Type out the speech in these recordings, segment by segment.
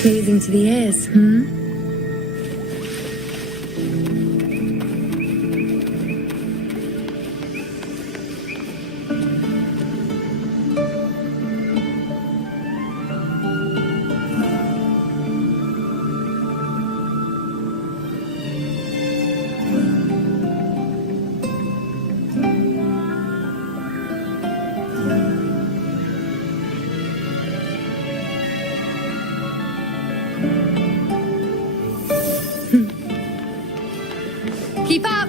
Pleasing to the ears, hmm? Keep up!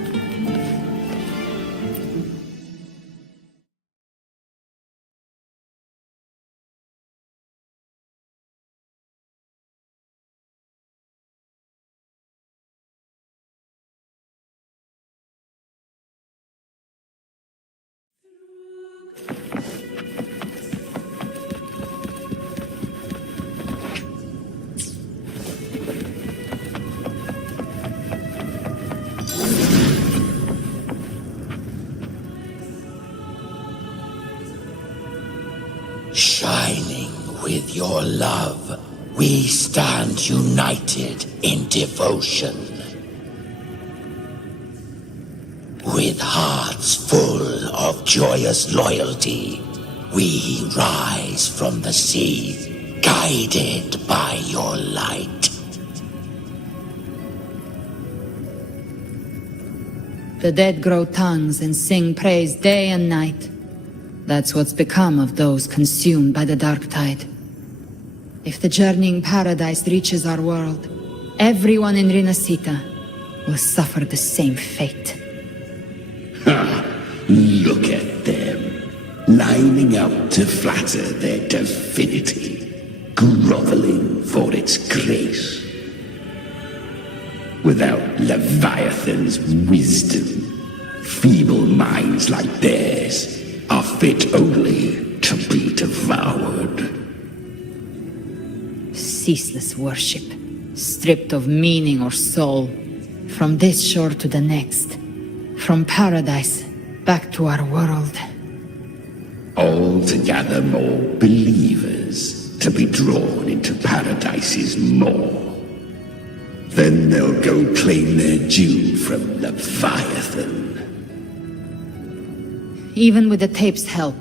Shining with your love, we stand united in devotion. With hearts full of joyous loyalty, we rise from the sea, guided by your light. The dead grow tongues and sing praise day and night. That's what's become of those consumed by the dark tide. If the journeying paradise reaches our world, everyone in Rinasita will suffer the same fate. Ha! Look at them, lining up to flatter their divinity, groveling for its grace. Without Leviathan's wisdom, feeble minds like theirs are fit only to be devoured. Ceaseless worship, stripped of meaning or soul, from this shore to the next, from paradise back to our world. All to gather more believers to be drawn into Paradise's maw. Then they'll go claim their due from Leviathan. Even with the tape's help,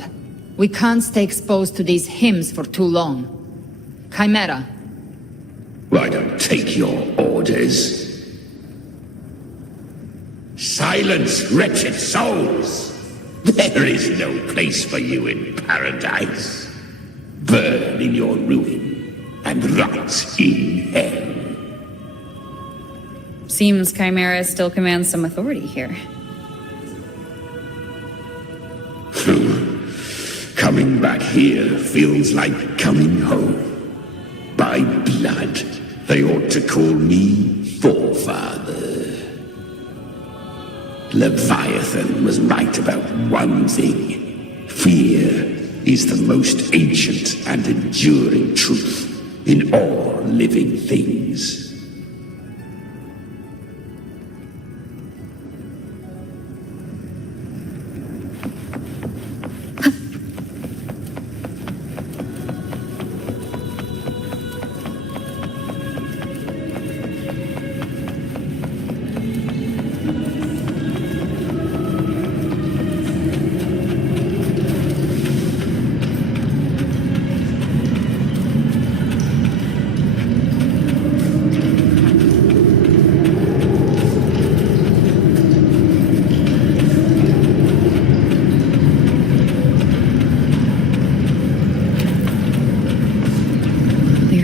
we can't stay exposed to these hymns for too long. Chimera. I don't take your orders. Silence, wretched souls! There is no place for you in paradise. Burn in your ruin and rot in hell. Seems Chimera still commands some authority here. Coming back here feels like coming home. By blood, they ought to call me forefather. Leviathan was right about one thing. Fear is the most ancient and enduring truth in all living things.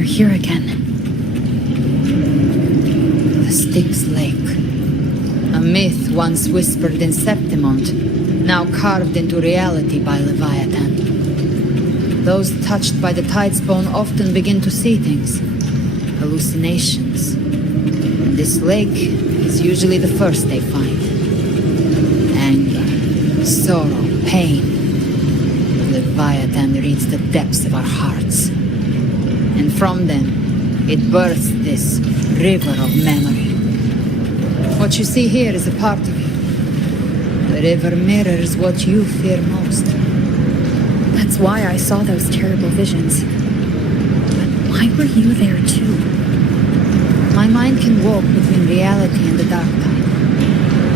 Here again. The Styx Lake. A myth once whispered in Septimont, now carved into reality by Leviathan. Those touched by the tidespawn often begin to see things. Hallucinations. And this lake is usually the first they find. Anger, sorrow, pain. Leviathan reads the depths of our hearts. And from them, it births this river of memory. What you see here is a part of you. The river mirrors what you fear most. That's why I saw those terrible visions. But why were you there too? My mind can walk between reality and the dark tide.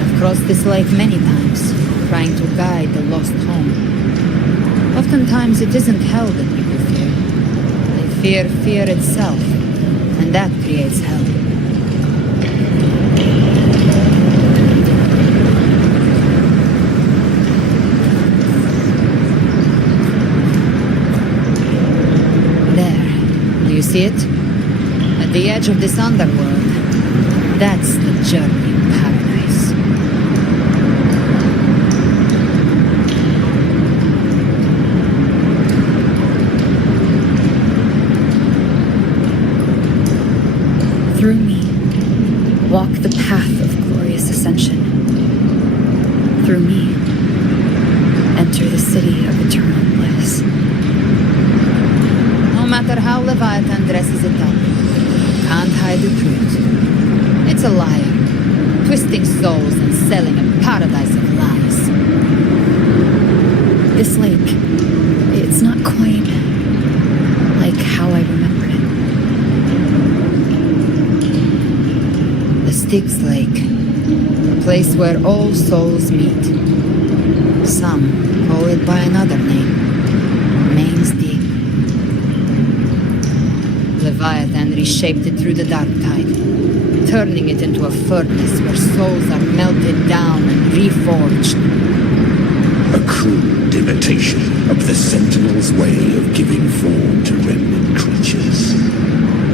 I've crossed this lake many times, trying to guide the lost home. Oftentimes it isn't hell that people fear. They fear fear itself, and that creates hell. There. Do you see it? At the edge of this underworld, that's the journey in paradise. Through me, walk the path of glorious ascension. Through me, enter the city of eternal bliss. No matter how Leviathan dresses it up, can't hide the truth. It's a liar, twisting souls and selling a paradise of lies. This lake, it's not quite like how I remembered it. The Styx Lake, a place where all souls meet. Some call it by another name, Main's Deep. Leviathan reshaped it through the dark tide, turning it into a furnace where souls are melted down and reforged. A crude imitation of the Sentinel's way of giving form to remnant creatures.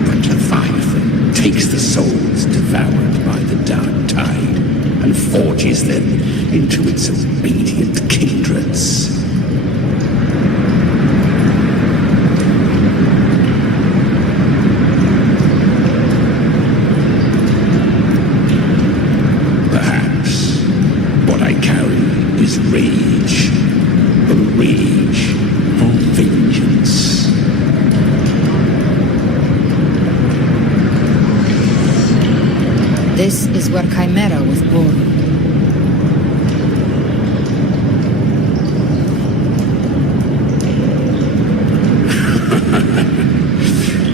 But Leviathan takes the souls devoured by the dark tide and forges them into its obedient kindreds. Perhaps what I carry is rage. A rage for vengeance. This is where Chimera was born.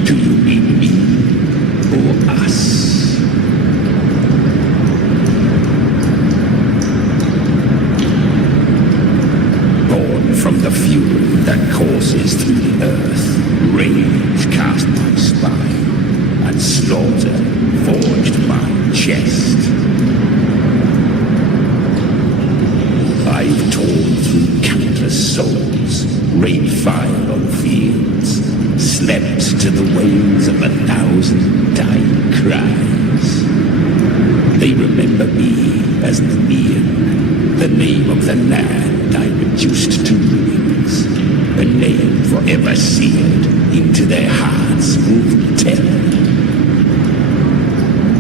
Do you mean me or us? Born from the fury that courses through the earth, rage cast my spine, and slaughter forged my chest. I've torn through countless souls, rained fire on fields, slept to the wails of 1,000 dying cries. They remember me as Nemean, the name of the land I reduced to ruins, a name forever seared into their hearts with terror.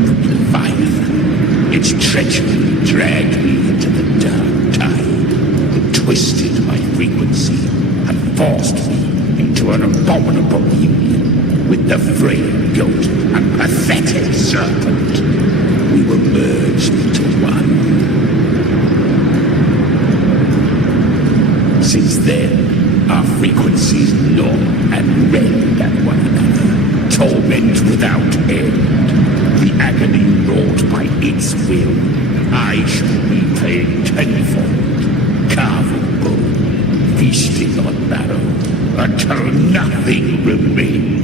But Leviathan, its treachery dragged me into the dark tide, it twisted my frequency and forced me into an abominable union with the frail goat and pathetic serpent. We were merged into one. Since then, our frequencies gnaw and rend at one another, torment without end. The agony wrought by its will, I shall be paid tenfold, carving bone, feasting on marrow, until nothing remains.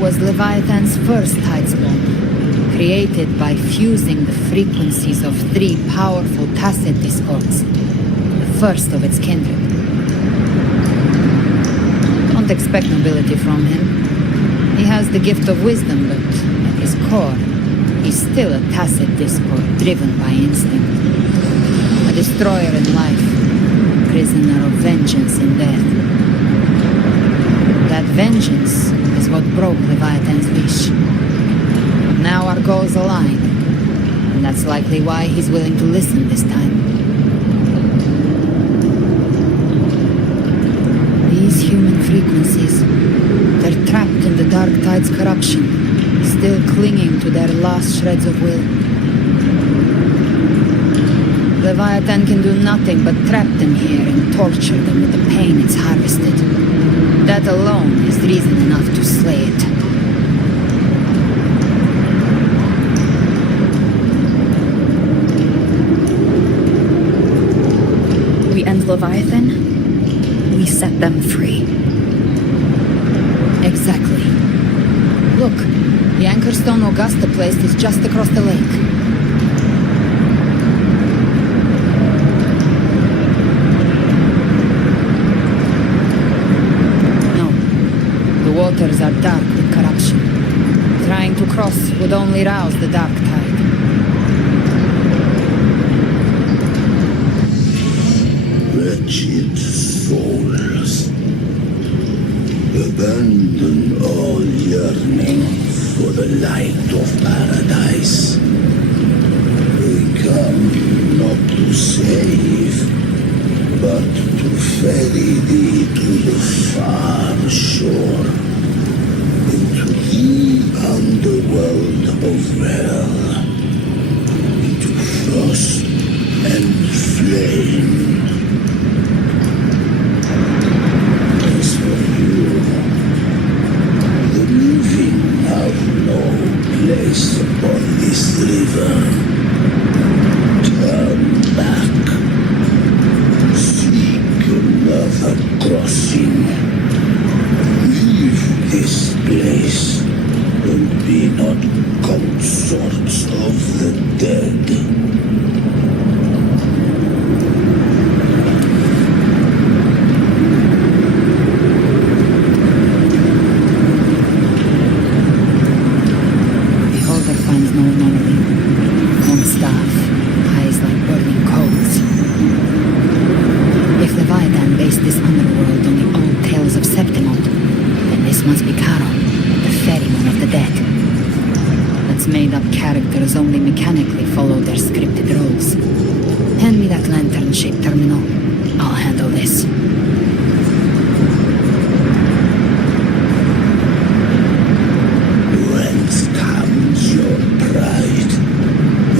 Was Leviathan's first tidespawn, created by fusing the frequencies of 3 powerful tacit discords, the first of its kindred. Don't expect nobility from him. He has the gift of wisdom, but at his core, he's still a tacit discord driven by instinct. A destroyer in life, prisoner of vengeance in death. That vengeance is what broke Leviathan's leash. Now our goals align, and That's likely why he's willing to listen this time. These human frequencies, they're trapped in the Dark Tide's corruption, still clinging to their last shreds of will. Leviathan can do nothing but trap them here and torture them with the pain it's harvested. That alone is reason enough to slay it. We end Leviathan, we set them free. Exactly. Look, the Anchorstone Augusta place is just across the lake. No, the waters are dark with corruption. Trying to cross would only rouse the Dark Tide. Wretched souls, abandon all yearning for the light of paradise. They come not to save, but to ferry thee to the far shore, into the underworld of hell, into frost and flame. As for you, the living have no place upon this river. Turn back. Seek another crossing. Leave this place and be not consorts of the dead. Made-up characters only mechanically follow their scripted roles. Hand me that lantern-shaped terminal. I'll handle this. Whence comes your pride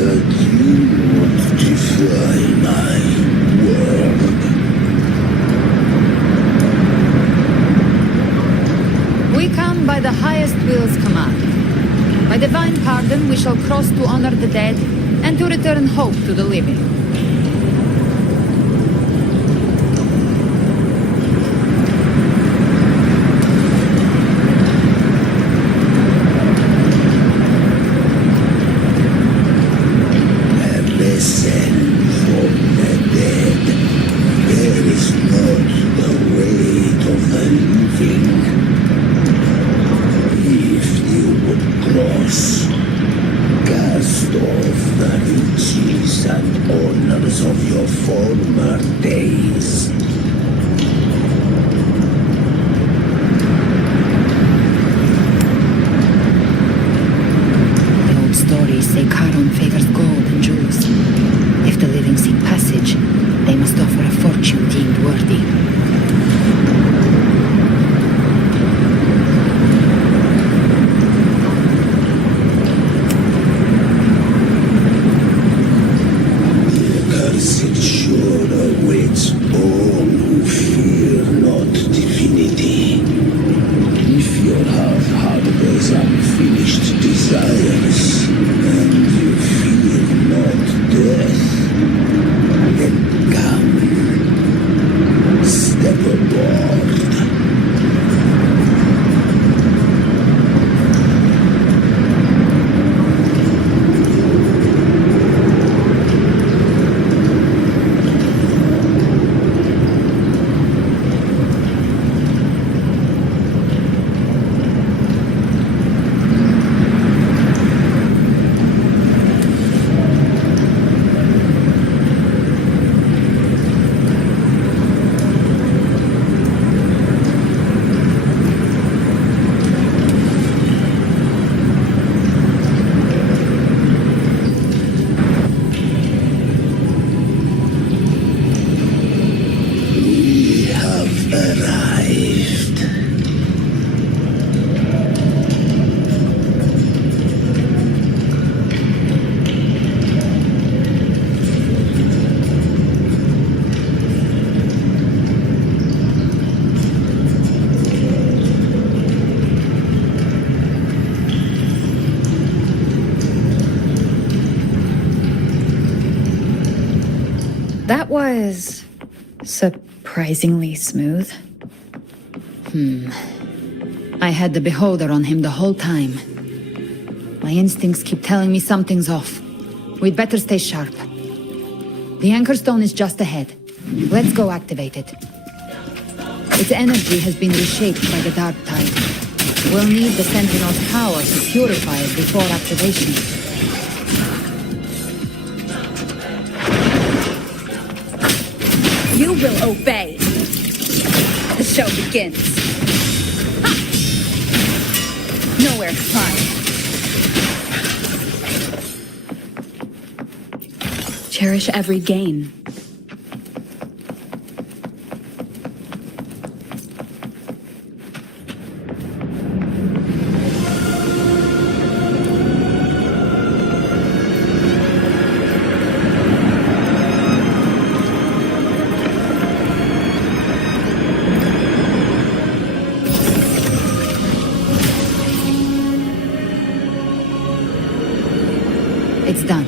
that you would defy my word? We come by the highest will's command. By divine pardon, we shall cross to honor the dead and to return hope to the living. And listen from the dead. There is not the weight of the living. If you would cross, cast off the riches and honors of your former days. The old stories say Charon favors gold and jewels. If the living seek passage, they must offer a fortune deemed worthy. That was surprisingly smooth. I had the beholder on him the whole time. My instincts keep telling me something's off. We'd better stay sharp. The Anchor Stone is just ahead. Let's go activate it. Its energy has been reshaped by the Dark Tide. We'll need the Sentinel's power to purify it before activation. You will obey. The show begins. Ha! Nowhere to hide. Cherish every gain. It's done.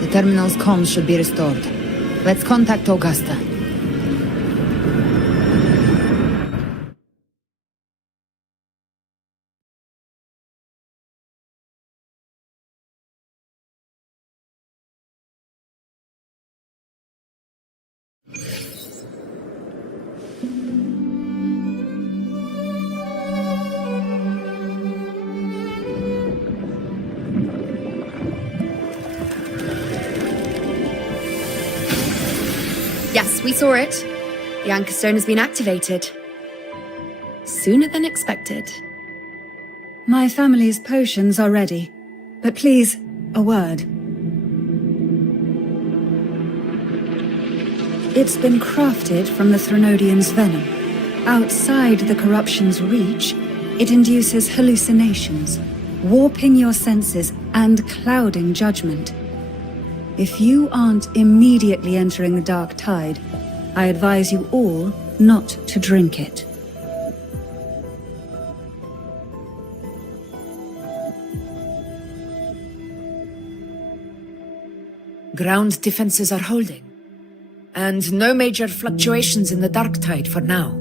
The terminal's comms should be restored. Let's contact Augusta. Yes, we saw it. The Anchor Stone has been activated. Sooner than expected. My family's potions are ready. But please, a word. It's been crafted from the Threnodian's venom. Outside the corruption's reach, it induces hallucinations, warping your senses and clouding judgment. If you aren't immediately entering the Dark Tide, I advise you all not to drink it. Ground defenses are holding, and no major fluctuations in the Dark Tide for now.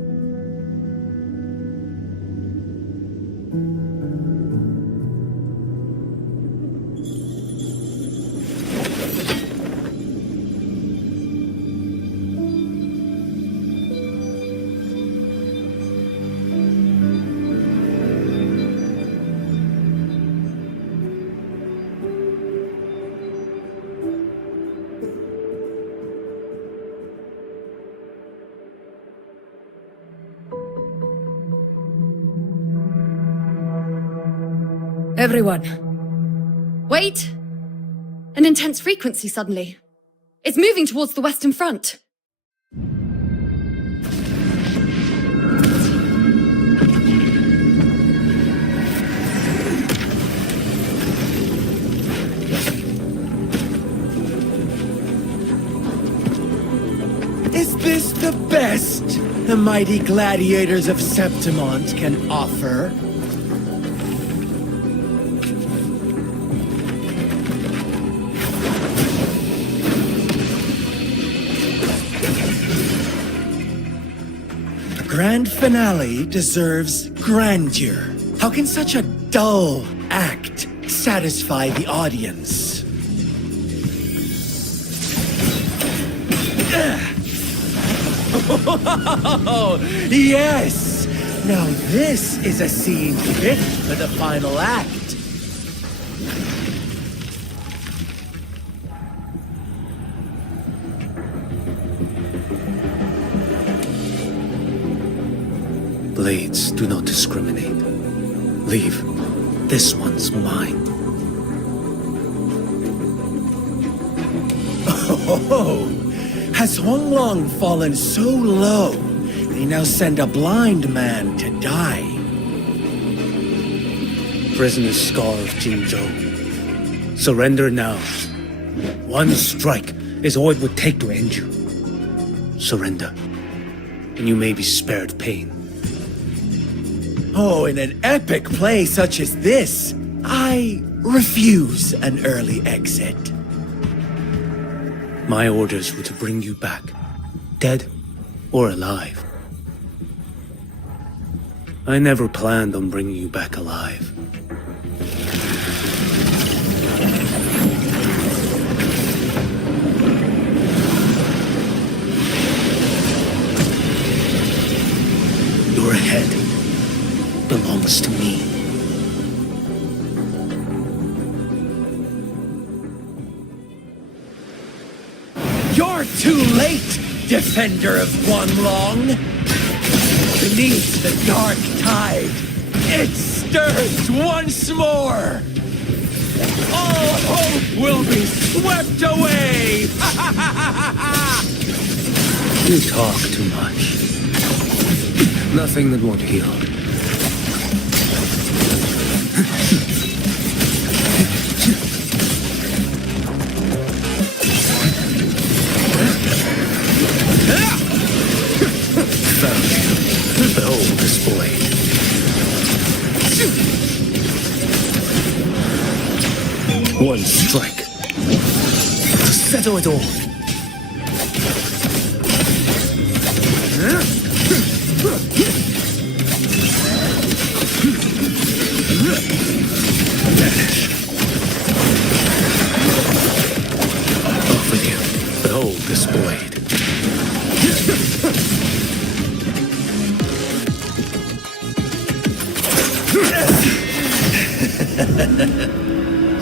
Everyone. Wait! An intense frequency suddenly. It's moving towards the Western Front. Is this the best the mighty gladiators of Septimont can offer? A grand finale deserves grandeur. How can such a dull act satisfy the audience? Oh, yes! Now this is a scene fit for the final act. Blades do not discriminate. Leave. This one's mine. Oh, has Honglong fallen so low, they now send a blind man to die? Prisoner Scar of Jinzhou. Surrender now. One strike is all it would take to end you. Surrender, and you may be spared pain. Oh, in an epic play such as this, I refuse an early exit. My orders were to bring you back, dead or alive. I never planned on bringing you back alive. Your head belongs to me. You're too late, defender of Guanlong! Beneath the dark tide, it stirs once more! All hope will be swept away! You talk too much. Nothing that won't heal. Found you. Behold this blade. One strike. To settle it all. Vanish. Off with you. Behold this blade.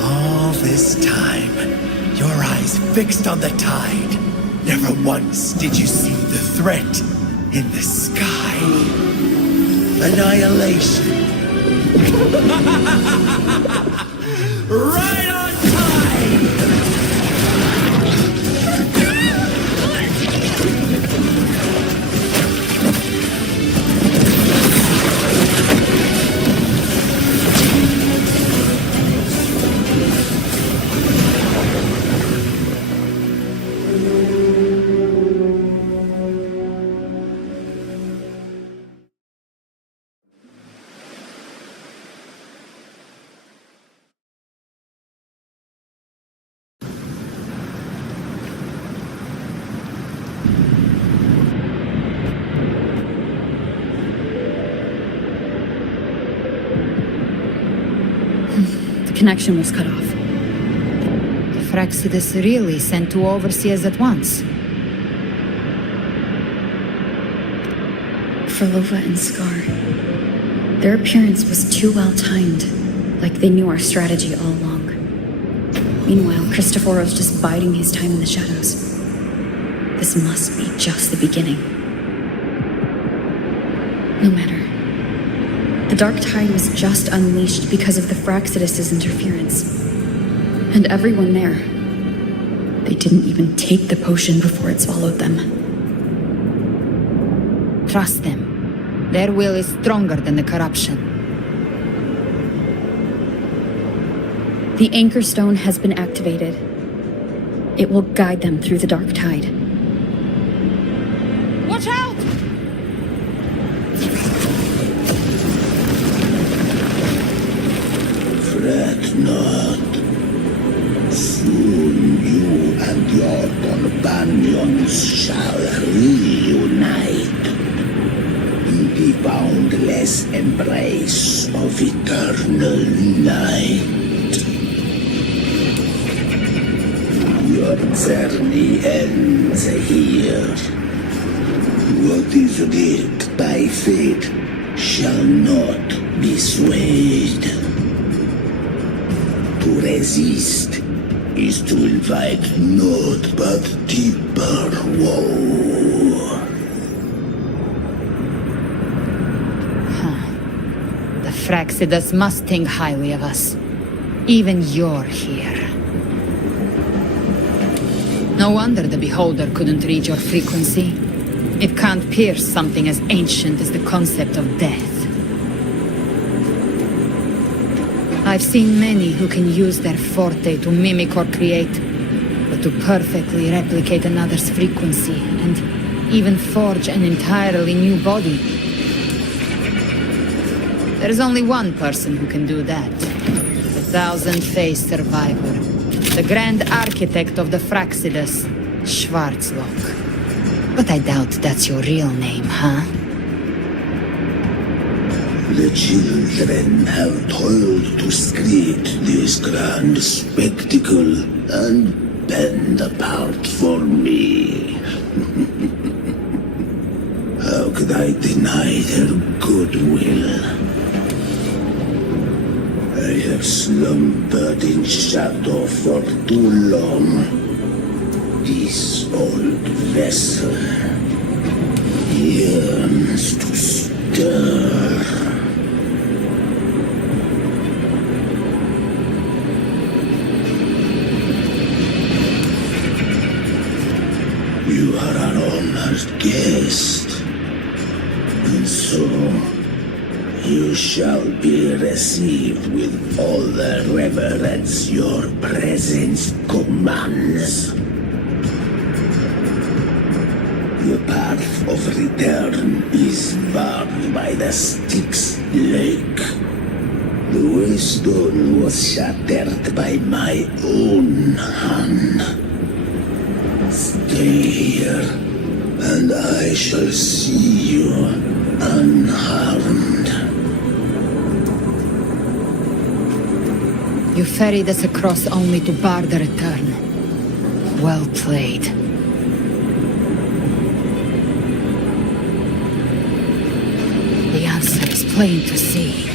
All this time, your eyes fixed on the tide. Never once did you see the threat in the sky. Annihilation. Right on time! Connection was cut off. The Fraxidus really sent two overseers at once. For Lova and Scar, their appearance was too well timed, like they knew our strategy all along. Meanwhile, Christophero's just biding his time in the shadows. This must be just the beginning. No matter. The Dark Tide was just unleashed because of the Fraxidus' interference. And everyone there, they didn't even take the potion before it swallowed them. Trust them. Their will is stronger than the corruption. The Anchor Stone has been activated. It will guide them through the Dark Tide. Watch out! Fret not. Soon you and your companions shall reunite in the boundless embrace of eternal night. Your journey ends here. What is writ by fate shall not be swayed. To resist is to invite naught but deeper woe. The Fraxidus must think highly of us. Even you're here. No wonder the Beholder couldn't read your frequency. It can't pierce something as ancient as the concept of death. I've seen many who can use their forte to mimic or create, but to perfectly replicate another's frequency and even forge an entirely new body. There's only one person who can do that. The thousand-faced survivor. The grand architect of the Fraxidus. Schwarzlock. But I doubt that's your real name, huh? The children have toiled to create this grand spectacle and bend apart for me. How could I deny their goodwill? I have slumbered in shadow for too long. This old vessel yearns to stir. You are our honored guest, and so you shall be received with all the reverence your presence commands. The path of return is barred by the Styx Lake. The waystone was shattered by my own hand. Stay here, and I shall see you unharmed. You ferried us across only to bar the return. Well played. The answer is plain to see.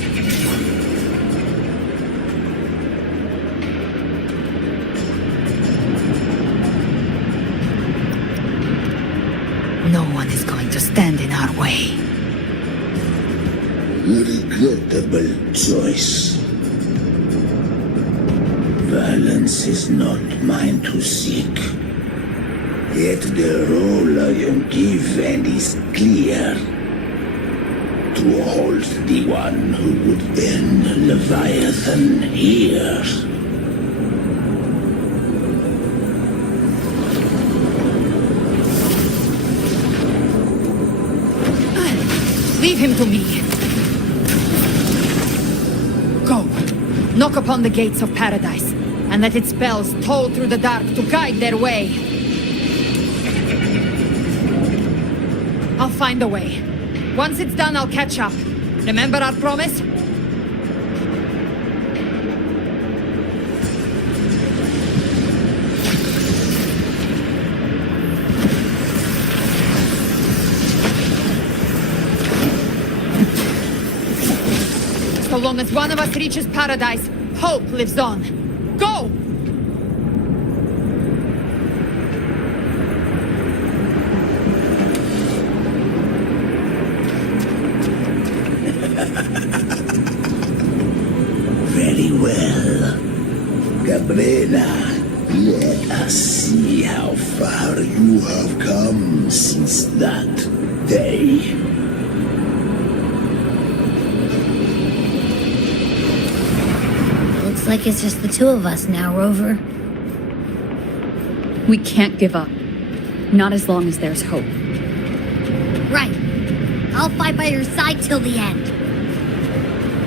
No one is going to stand in our way. Regrettable choice. Violence is not mine to seek. Yet the role I am given is clear. To hold the one who would end Leviathan here. Leave him to me. Go. Knock upon the gates of paradise, and let its bells toll through the dark to guide their way. I'll find a way. Once it's done, I'll catch up. Remember our promise? So long as one of us reaches paradise, hope lives on. Go! Very well. Cabrera, let us see how far you have come since that day. Looks like it's just the two of us now, Rover. We can't give up. Not as long as there's hope. Right. I'll fight by your side till the end.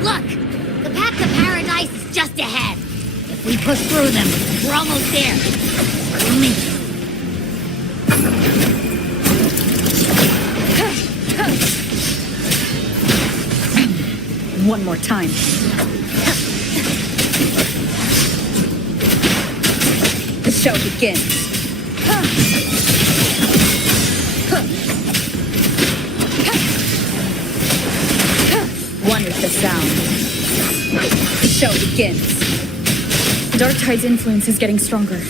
Look! The path to paradise is just ahead. If we push through them, we're almost there. Follow me. One more time. The show begins. One is the sound. The show begins. Dark Tide's influence is getting stronger.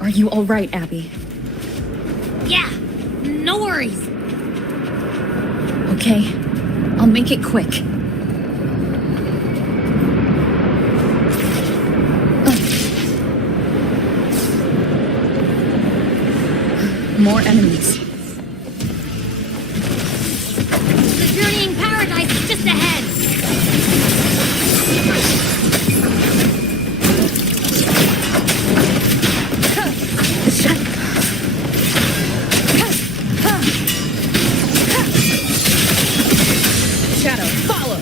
Are you all right, Abby? Yeah, no worries. Okay, I'll make it quick. More enemies. The journeying paradise is just ahead. Shadow, follow!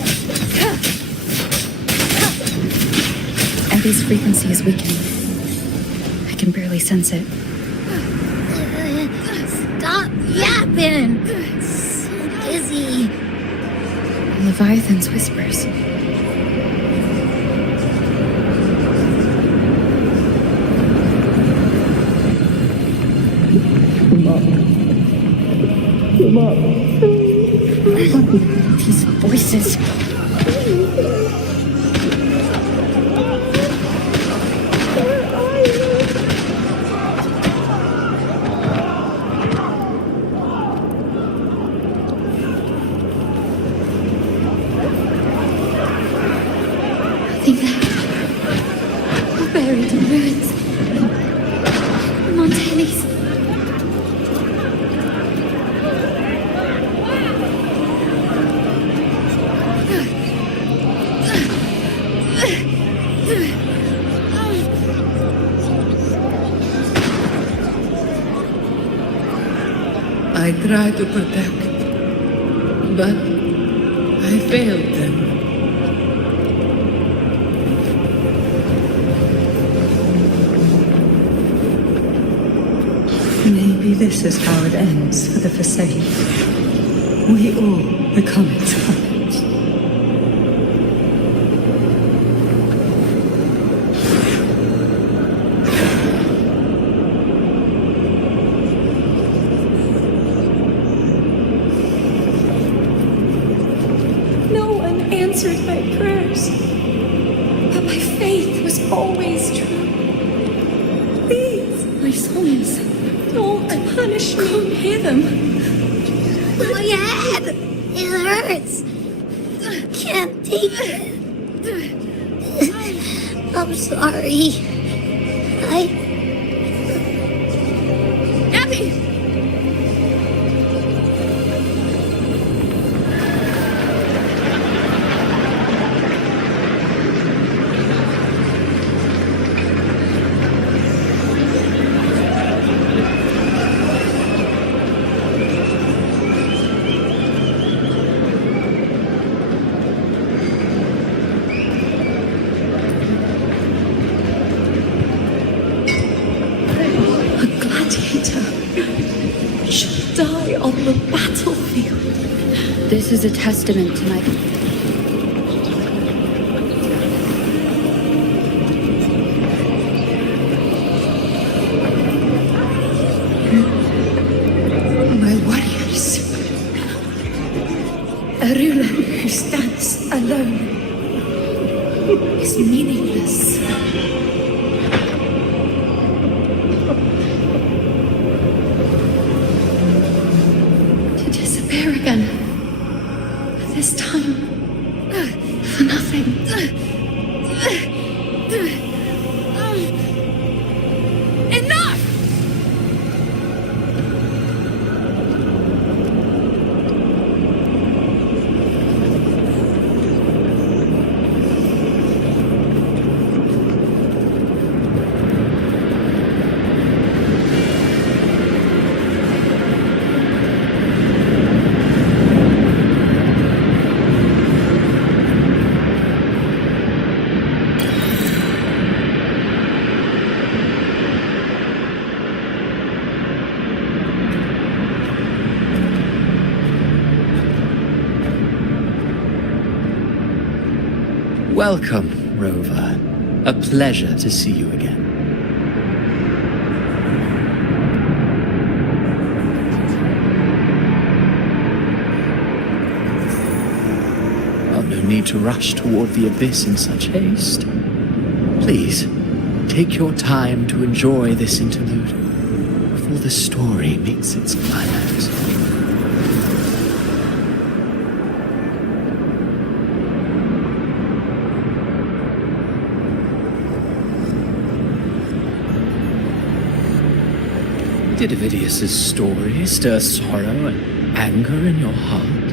Abby's frequency is weakening. I can barely sense it. open. So dizzy. Leviathan's whispers. These voices. Nothing there. We're buried in ruins. Montanis. I tried to protect, but I failed them. Maybe this is how it ends for the Forsaken. We all become its puppets. No one answered my prayers, but my faith was always true. Please, my souls, don't punish me. Can't hear them. My head! It hurts! Can't take it. I'm sorry. Abby! A gladiator should die on the battlefield. This is a testament to my... My warriors. A ruler who stands alone is meaningless. to disappear again. This time, for nothing. Enough! Welcome, Rover. A pleasure to see you again. Well, no need to rush toward the abyss in such haste. Please, take your time to enjoy this interlude before the story meets its climax. Did Ovidius's story stir sorrow and anger in your heart?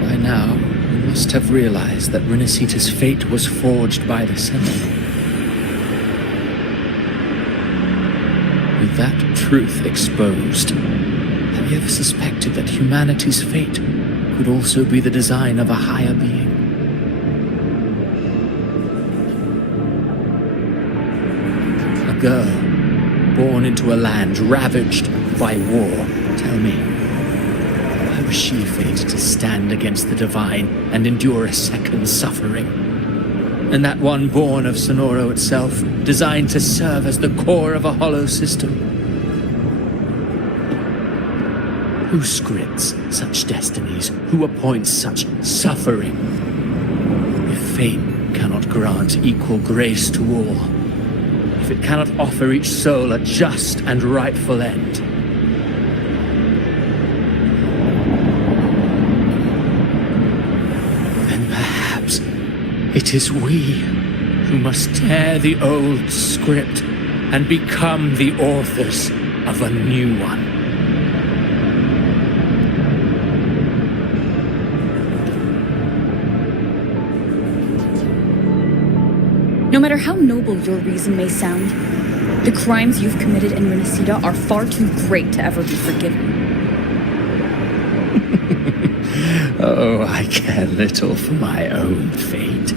By now, you must have realized that Renacita's fate was forged by the Sentinel. With that truth exposed, have you ever suspected that humanity's fate could also be the design of a higher being? A girl born into a land ravaged by war, Tell me, why was she fated to stand against the divine and endure a second suffering? And that one born of Sonoro itself, designed to serve as the core of a hollow system? Who scripts such destinies? Who appoints such suffering? If fate cannot grant equal grace to all, if it cannot offer each soul a just and rightful end, then perhaps it is we who must tear the old script and become the authors of a new one. No matter how noble your reason may sound, the crimes you've committed in Renacida are far too great to ever be forgiven. Oh, I care little for my own fate.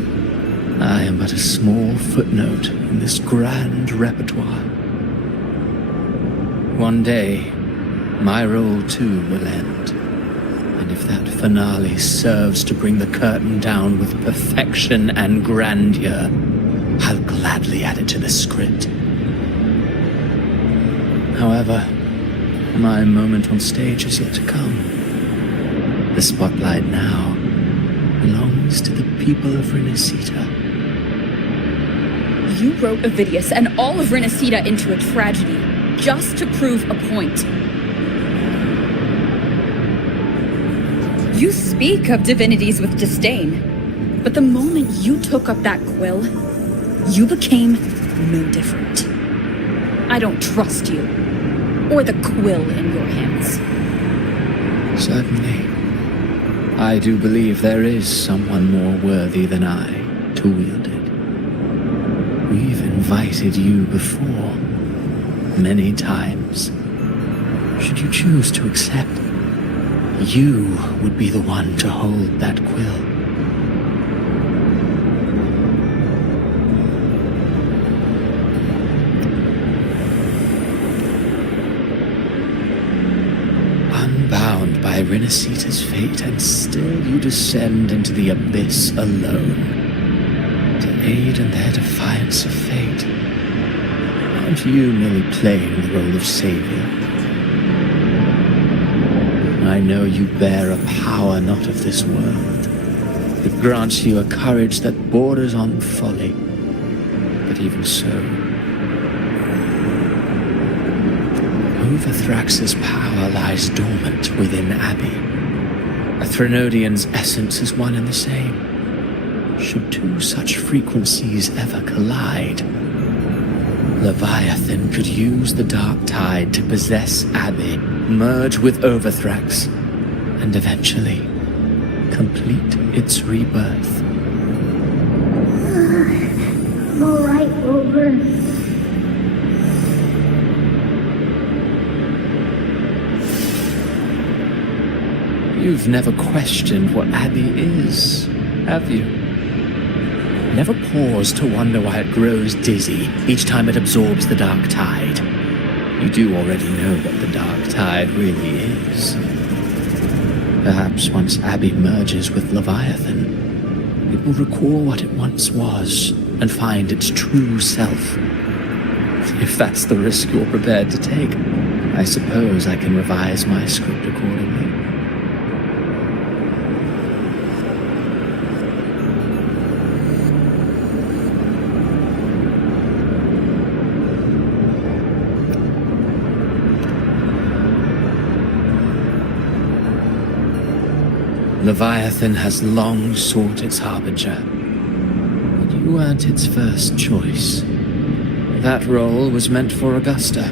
I am but a small footnote in this grand repertoire. One day, my role too will end. And if that finale serves to bring the curtain down with perfection and grandeur, I'll gladly add it to the script. However, my moment on stage is yet to come. The spotlight now belongs to the people of Renacida. You wrote Ovidius and all of Renacida into a tragedy, just to prove a point. You speak of divinities with disdain, but the moment you took up that quill, you became no different. I don't trust you, or the quill in your hands. Certainly. I do believe there is someone more worthy than I to wield it. We've invited you before, many times. Should you choose to accept, you would be the one to hold that quill. Unbound by Renacida's fate, and still you descend into the abyss alone, to aid in their defiance of fate. Aren't you merely playing the role of savior? I know you bear a power not of this world. It grants you a courage that borders on folly. But even so, Overthrax's power lies dormant within Abbey. A Threnodian's essence is one and the same. Should two such frequencies ever collide, Leviathan could use the dark tide to possess Abbey, merge with Overthrax, and eventually complete its rebirth. All right, Rover. You've never questioned what Abbey is, have you? Never paused to wonder why it grows dizzy each time it absorbs the dark tide. You do already know what the dark tide really is. Perhaps once Abbey merges with Leviathan, it will recall what it once was and find its true self. If that's the risk you're prepared to take, I suppose I can revise my script accordingly. Leviathan has long sought its harbinger, but you weren't its first choice. That role was meant for Augusta,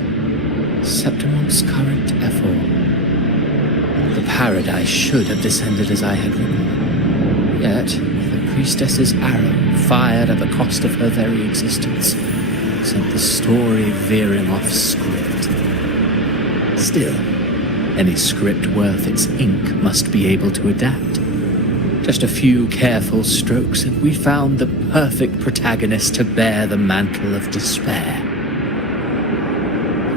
Septimon's current ephor. The paradise should have descended as I had written. Yet, the priestess's arrow, fired at the cost of her very existence, sent the story veering off script. Still, any script worth its ink must be able to adapt. Just a few careful strokes, and we found the perfect protagonist to bear the mantle of despair.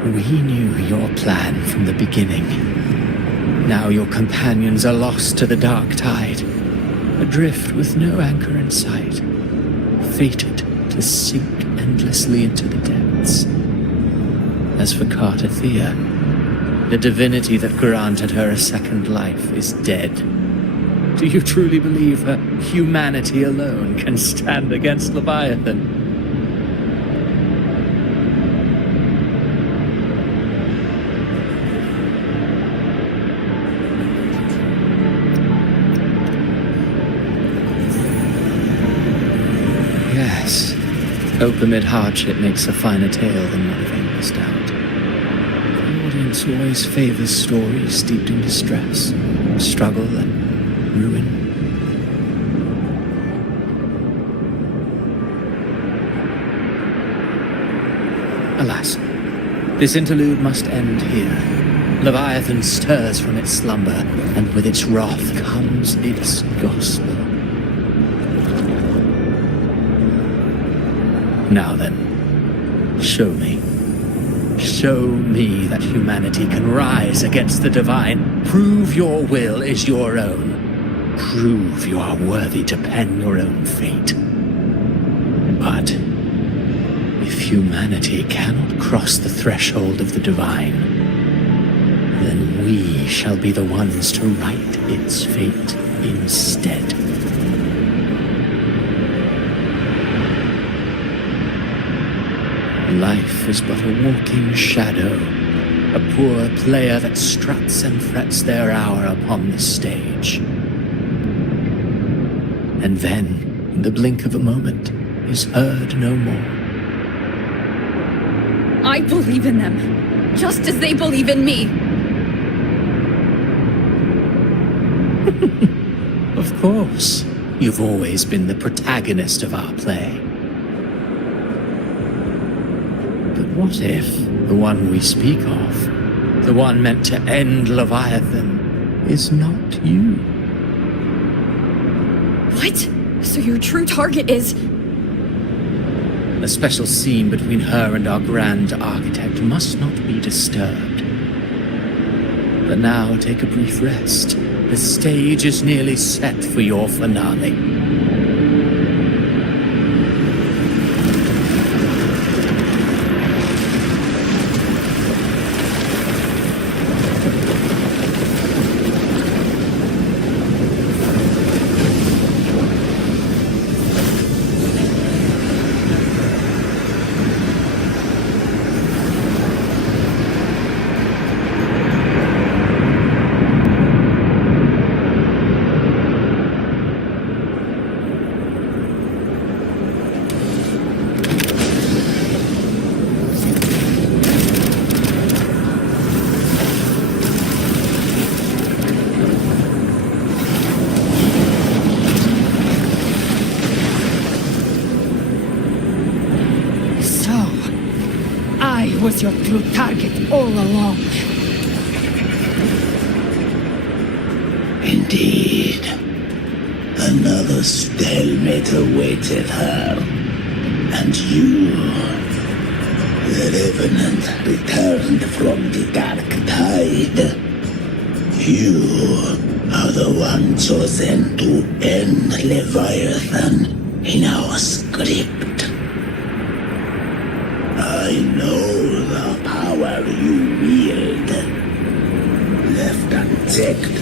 We knew your plan from the beginning. Now your companions are lost to the dark tide, adrift with no anchor in sight, fated to sink endlessly into the depths. As for Cartathea, the divinity that granted her a second life is dead. Do you truly believe her humanity alone can stand against Leviathan? Yes, hope amid hardship makes a finer tale than one of endless doubt. The audience always favors stories steeped in distress, struggle, and ruin. Alas, this interlude must end here. Leviathan stirs from its slumber, and with its wrath comes its gospel. Now then, show me. Show me that humanity can rise against the divine. Prove your will is your own. Prove you are worthy to pen your own fate. But if humanity cannot cross the threshold of the divine, then we shall be the ones to write its fate instead. Life is but a walking shadow, a poor player that struts and frets their hour upon the stage. And then, in the blink of a moment, is heard no more. I believe in them, just as they believe in me. Of course, you've always been the protagonist of our play. What if the one we speak of, the one meant to end Leviathan, is not you? What? So your true target is... A special scene between her and our grand architect must not be disturbed. But now take a brief rest. The stage is nearly set for your finale. Was your true target all along. Indeed. Another stalemate awaited her. And you, the Revenant, returned from the dark tide. You are the one chosen to end Leviathan in our script. I know the power you wield. Left unchecked,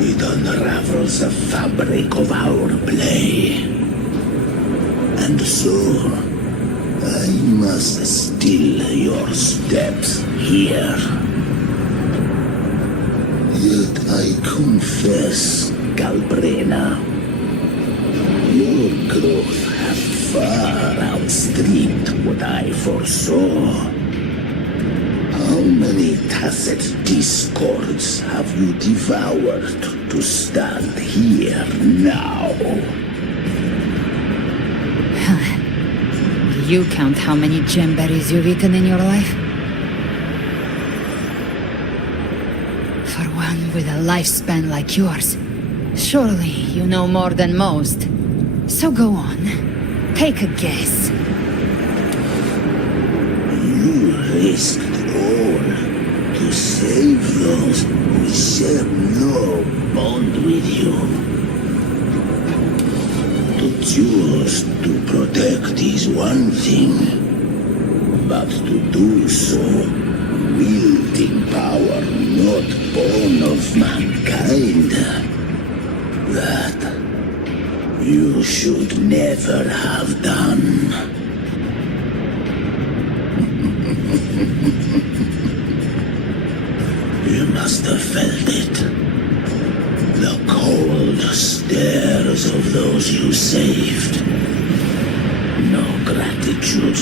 it unravels the fabric of our play. And so, I must still your steps here. Yet I confess, Galbrena, your growth has far outstripped what I foresaw. How many tacit discords have you devoured to stand here now? Do you count how many gemberries you've eaten in your life? For one with a lifespan like yours, surely you know more than most. So go on, take a guess. You risked all to save those who share no bond with you. To choose to protect is one thing, but to do so wielding power not born of mankind, that you should never have done. You must have felt it. The cold stares of those you saved. No gratitude.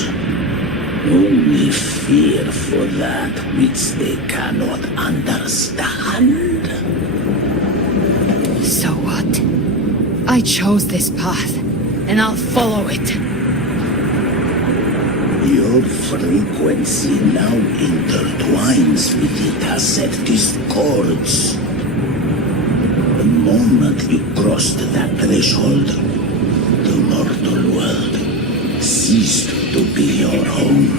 Only fear for that which they cannot understand. So what? I chose this path, and I'll follow it. Your frequency now intertwines with the Tasset discords. The moment you crossed that threshold, the mortal world ceased to be your home.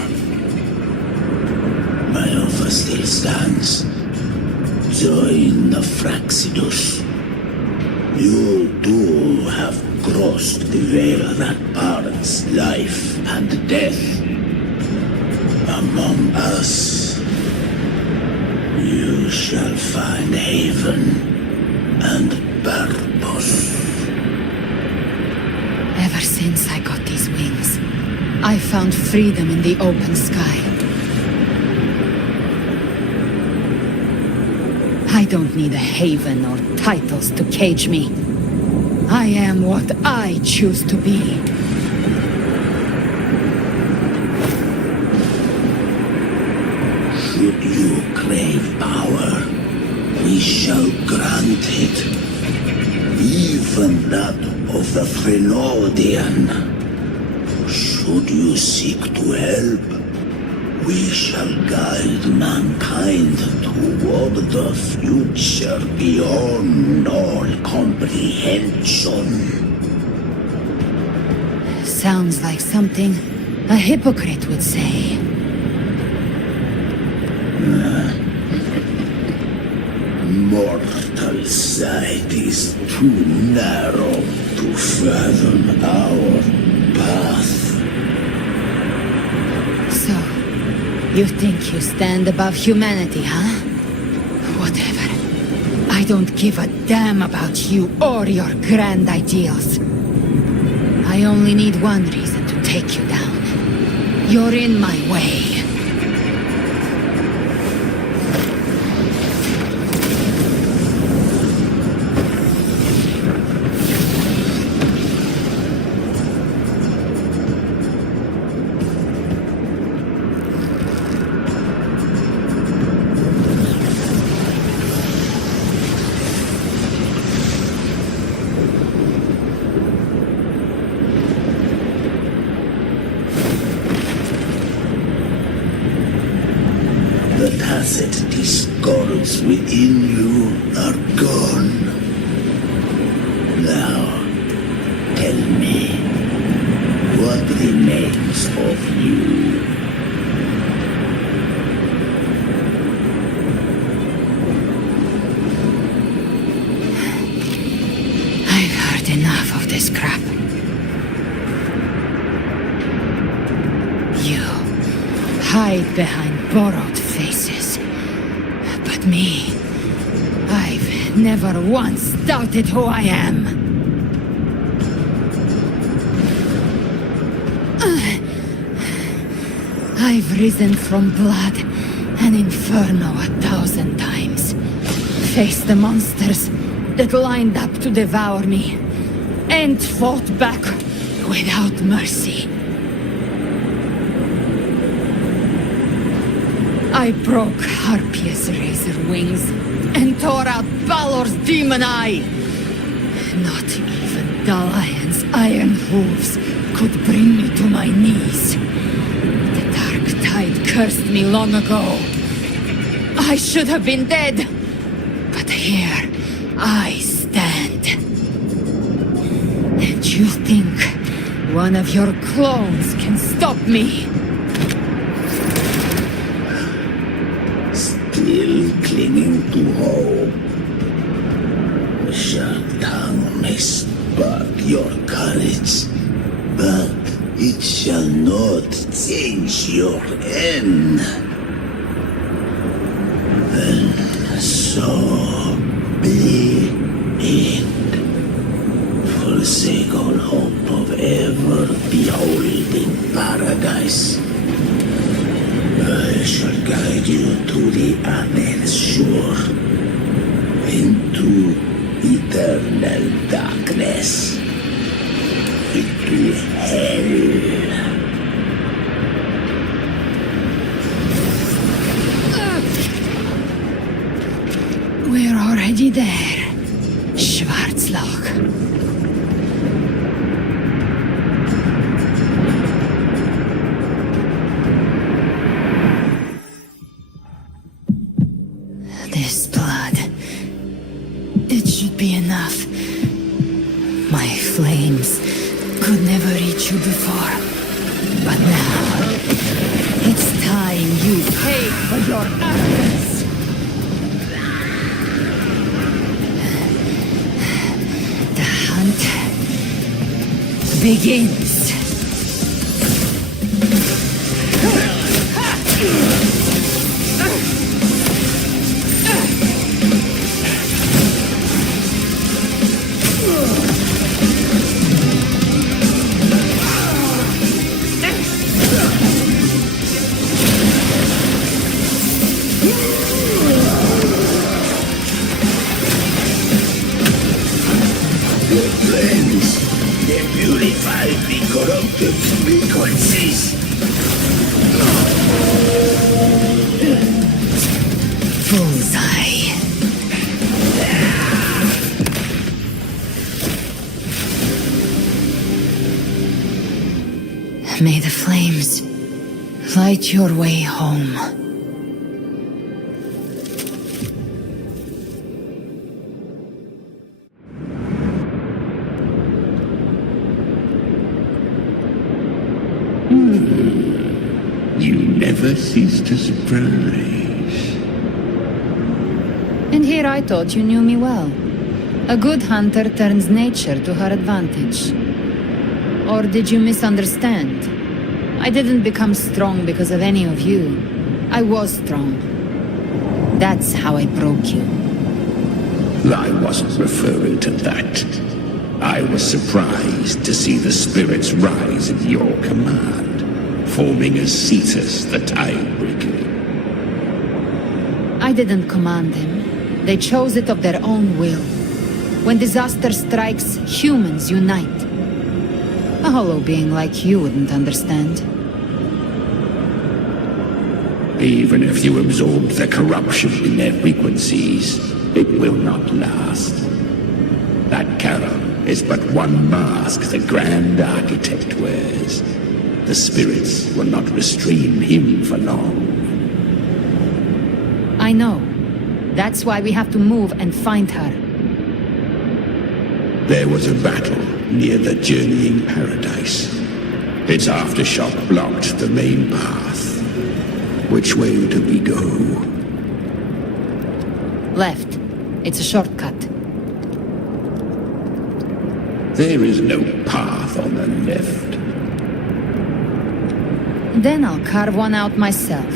My offer still stands. Join the Fraxidus. You too have crossed the veil that parts life and death. Among us, you shall find haven and purpose. Ever since I got these wings, I found freedom in the open sky. I don't need a haven or titles to cage me. I am what I choose to be. Should you crave power, we shall grant it. Even that of the Threnodian. Should you seek to help, we shall guide mankind toward the future beyond all comprehension. Sounds like something a hypocrite would say. Mortal sight is too narrow to fathom our path. So, you think you stand above humanity, huh? Whatever. I don't give a damn about you or your grand ideals. I only need one reason to take you down. You're in my way. The tacit discords within you are gone. Now, tell me, what remains of you? I've heard enough of this crap. You hide behind borrowed faces. But me, I've never once doubted who I am. I've risen from blood and inferno 1,000 times. Faced the monsters that lined up to devour me, and fought back without mercy. I broke Harpia's razor wings and tore out Balor's demon eye. Not even Dalahan's iron hooves could bring me to my knees. The dark tide cursed me long ago. I should have been dead, but here I stand. And you think one of your clones can stop me? still clinging to hope. The sharp tongue may spark your courage, but it shall not change your end. And so be it. Forsake all hope of ever beholding paradise. I shall guide you to the Amen shore, into eternal darkness, into hell. We're already there, Schwarzloch. This blood. It should be enough. My flames could never reach you before. But now, it's time you pay for your arrogance. The hunt begins. The flames, they purify the corrupted frequencies. Bullseye. May the flames light your way home. You never cease to surprise. And here I thought you knew me well. A good hunter turns nature to her advantage. Or did you misunderstand? I didn't become strong because of any of you. I was strong. That's how I broke you. I wasn't referring to that. I was surprised to see the spirits rise at your command, forming as Cetus the Tidebreaker. I didn't command them. They chose it of their own will. When disaster strikes, humans unite. A hollow being like you wouldn't understand. Even if you absorb the corruption in their frequencies, it will not last. That carol is but one mask the Grand Architect wears. The spirits will not restrain him for long. I know. That's why we have to move and find her. There was a battle near the Journeying Paradise. Its aftershock blocked the main path. Which way do we go? Left. It's a shortcut. There is no path on the left. Then I'll carve one out myself.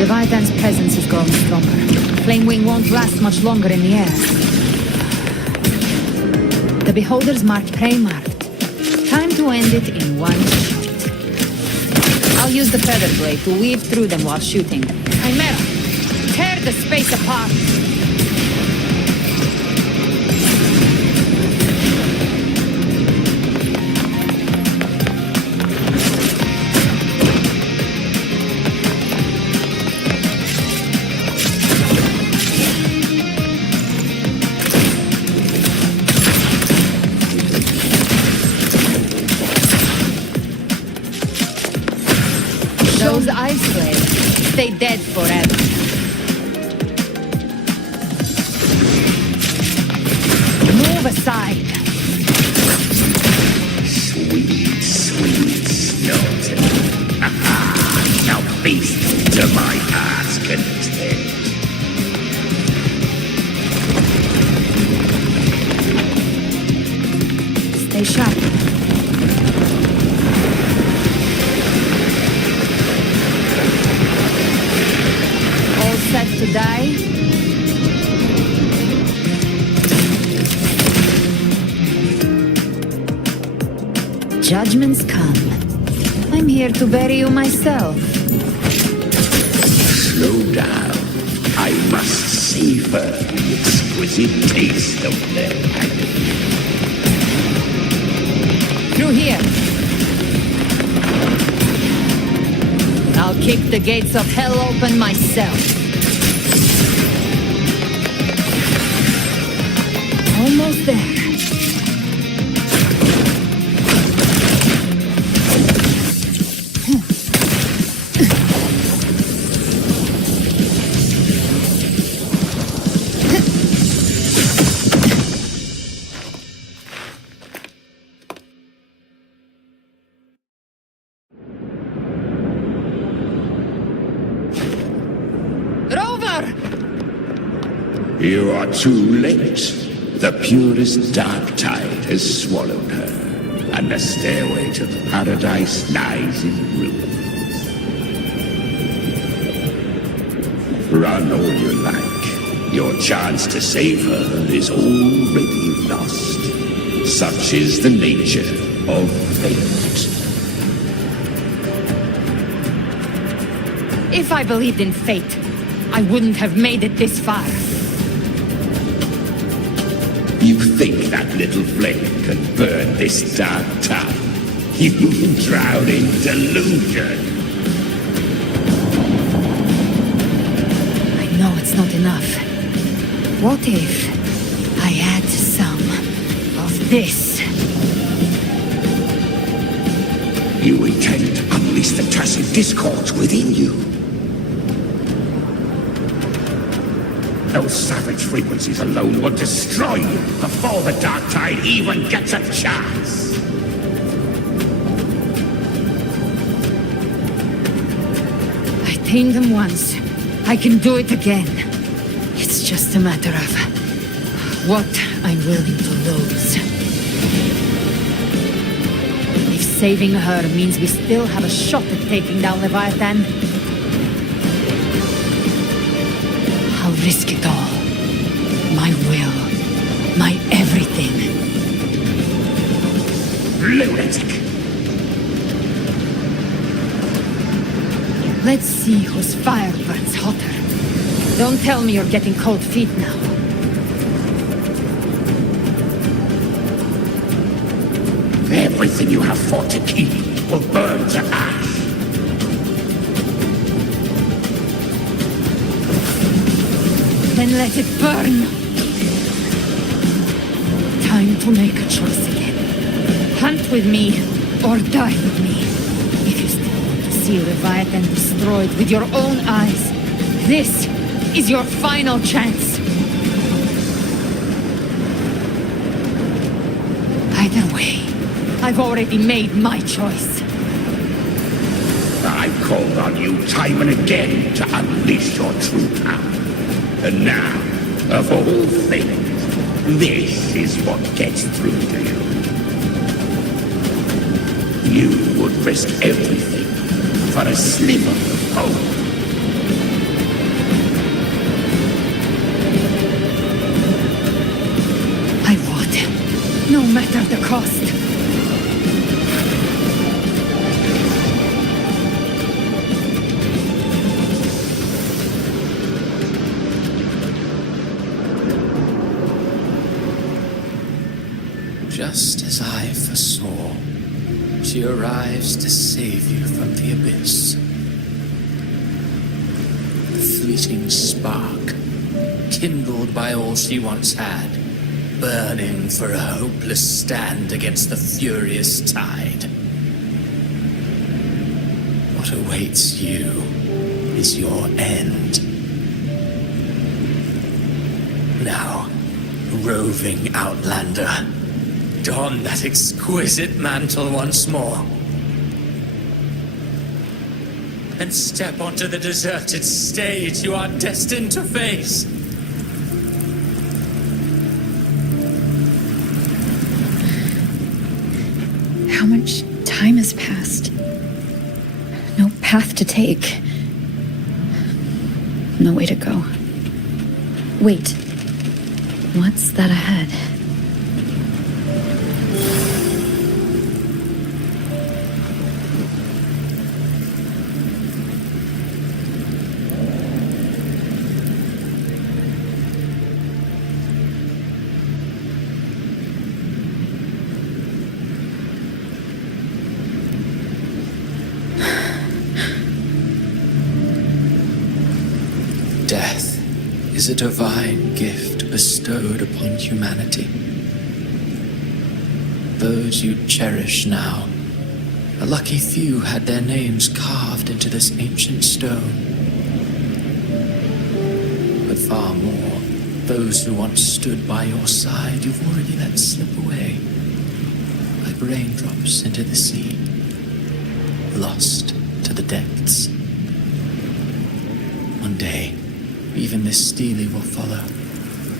Leviathan's presence is growing stronger. Flame Wing won't last much longer in the air. The beholder's mark prey marked. Time to end it in one shot. I'll use the feather blade to weave through them while shooting. Chimera, tear the space apart! Those ice blades stay dead forever. Move aside. Sweet, sweet Snowton. Now feast to my heart's content. Stay sharp. All set to die? Judgments come. I'm here to bury you myself. Slow down. I must savor the exquisite taste of their agony. Through here. I'll kick the gates of hell open myself. Almost there. You are too late. The purest dark tide has swallowed her, and the stairway to paradise lies in ruins. Run all you like. Your chance to save her is already lost. Such is the nature of fate. If I believed in fate, I wouldn't have made it this far. You think that little flame can burn this dark town? You drown in delusion. I know it's not enough. What if I add some of this? You intend to unleash the tacit discords within you. Those savage frequencies alone will destroy you before the dark tide even gets a chance. I tamed them once. I can do it again. It's just a matter of what I'm willing to lose. If saving her means we still have a shot at taking down Leviathan, I'll risk it all. My will. My everything. Lunatic! Let's see whose fire burns hotter. Don't tell me you're getting cold feet now. Everything you have fought to keep will burn to ash. Then let it burn! Time to make a choice again. Hunt with me, or die with me. If you still want to see Leviathan destroyed with your own eyes, this is your final chance. Either way, I've already made my choice. I've called on you time and again to unleash your true power. And now, of all things, this is what gets through to you. You would risk everything for a sliver of hope. I would. No cost. Just as I foresaw, she arrives to save you from the abyss. The fleeting spark, kindled by all she once had, burning for a hopeless stand against the furious tide. What awaits you is your end. Now, roving outlander, don that exquisite mantle once more. And step onto the deserted stage you are destined to face. How much time has passed? No path to take. No way to go. Wait. What's that ahead? Death is a divine gift bestowed upon humanity. Those you cherish now, a lucky few had their names carved into this ancient stone. But far more, those who once stood by your side you've already let slip away, like raindrops into the sea, lost to the depths. One day, even this Steely will follow,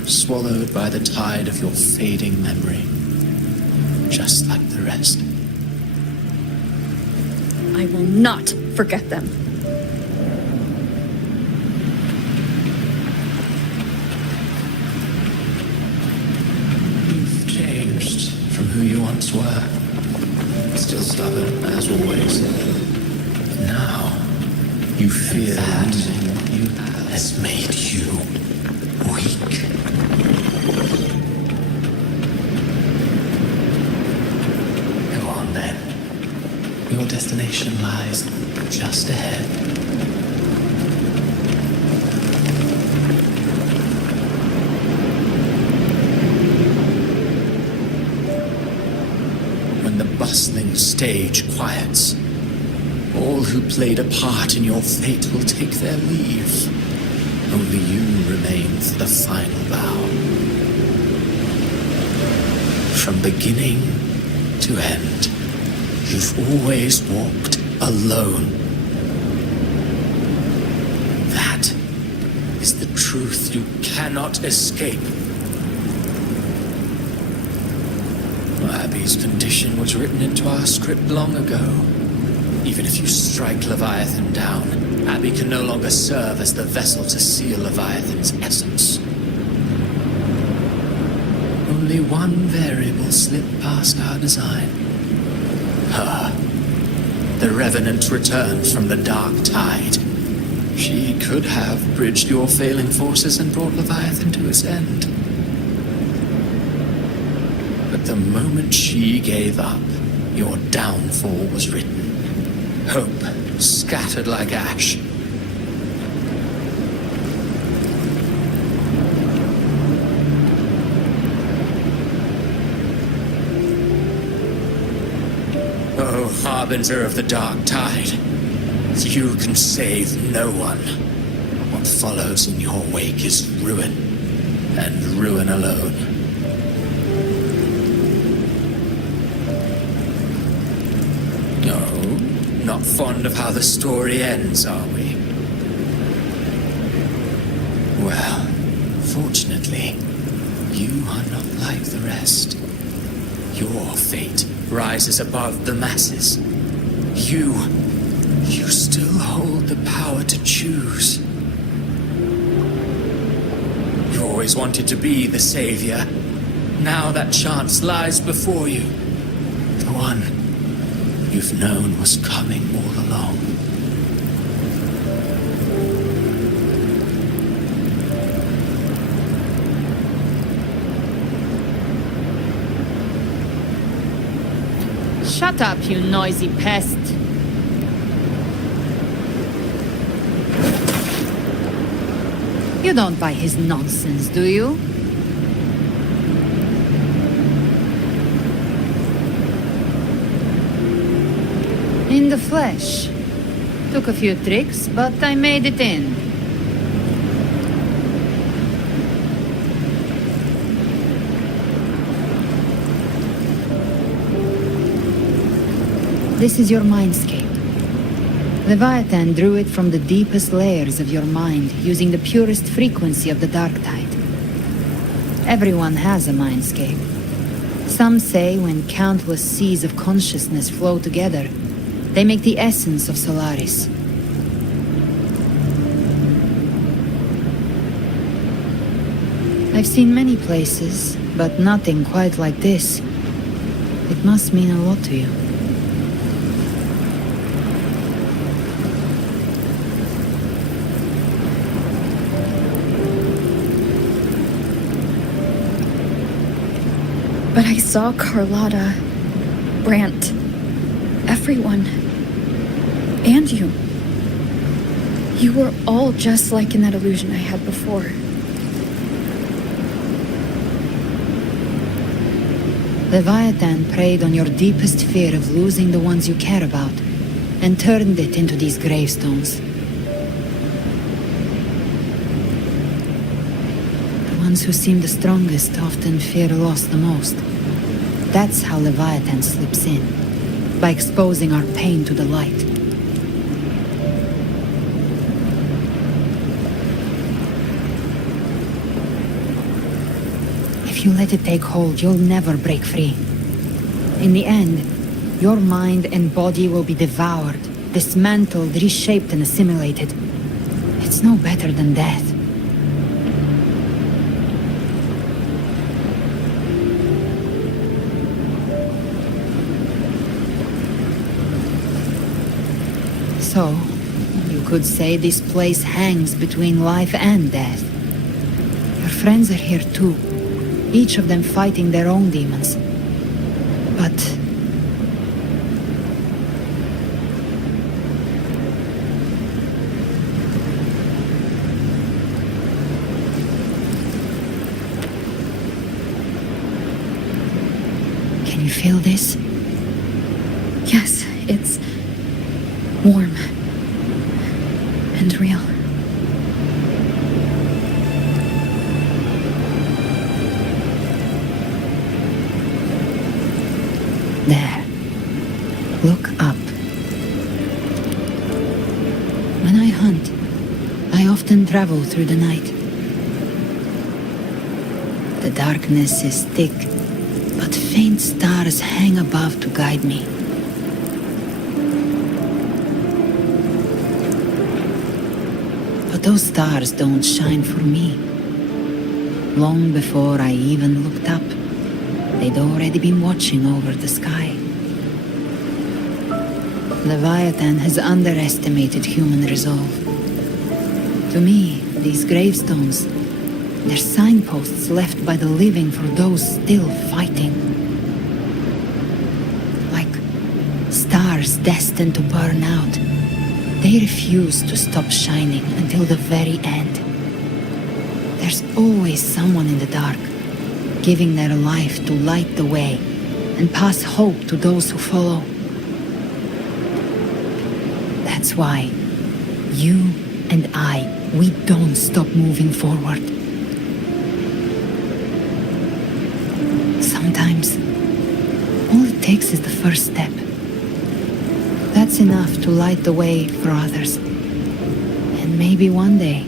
swallowed by the tide of your fading memory, just like the rest. I will not forget them. You've changed from who you once were. Still stubborn, as always. Now, you fear losing what you has made you weak. Go on then. Your destination lies just ahead. When the bustling stage quiets, all who played a part in your fate will take their leave. Only you remain for the final bow. From beginning to end, you've always walked alone. That is the truth you cannot escape. Abby's condition was written into our script long ago. Even if you strike Leviathan down, Abby can no longer serve as the vessel to seal Leviathan's essence. Only one variable slipped past our design. Her. The Revenant returned from the dark tide. She could have bridged your failing forces and brought Leviathan to its end. But the moment she gave up, your downfall was written. Hope scattered like ash. Oh, harbinger of the dark tide, you can save no one. What follows in your wake is ruin, and ruin alone. No. Not fond of how the story ends, are we? Well, fortunately, you are not like the rest. Your fate rises above the masses. You still hold the power to choose. You always wanted to be the savior. Now that chance lies before you. the one you've known was coming all along. Shut up, you noisy pest. You don't buy his nonsense, do you? In the flesh. Took a few tricks, but I made it in. This is your mindscape. Leviathan drew it from the deepest layers of your mind, using the purest frequency of the dark tide. Everyone has a mindscape. Some say when countless seas of consciousness flow together, they make the essence of Solaris. I've seen many places, but nothing quite like this. It must mean a lot to you. But I saw Carlotta, Brant, everyone. And you. You were all just like in that illusion I had before. Leviathan preyed on your deepest fear of losing the ones you care about, and turned it into these gravestones. The ones who seem the strongest often fear loss the most. That's how Leviathan slips in, by exposing our pain to the light. If you let it take hold, you'll never break free. In the end, your mind and body will be devoured, dismantled, reshaped, and assimilated. It's no better than death. So, you could say this place hangs between life and death. Your friends are here too, each of them fighting their own demons. But can you feel this? Yes, it's warm and real. There. Look up. When I hunt, I often travel through the night. The darkness is thick, but faint stars hang above to guide me. But those stars don't shine for me. Long before I even looked up, they'd already been watching over the sky. Leviathan has underestimated human resolve. To me, these gravestones, they're signposts left by the living for those still fighting. Like stars destined to burn out, they refuse to stop shining until the very end. There's always someone in the dark, giving their life to light the way and pass hope to those who follow. That's why you and we don't stop moving forward. Sometimes, all it takes is the first step. That's enough to light the way for others. And maybe one day,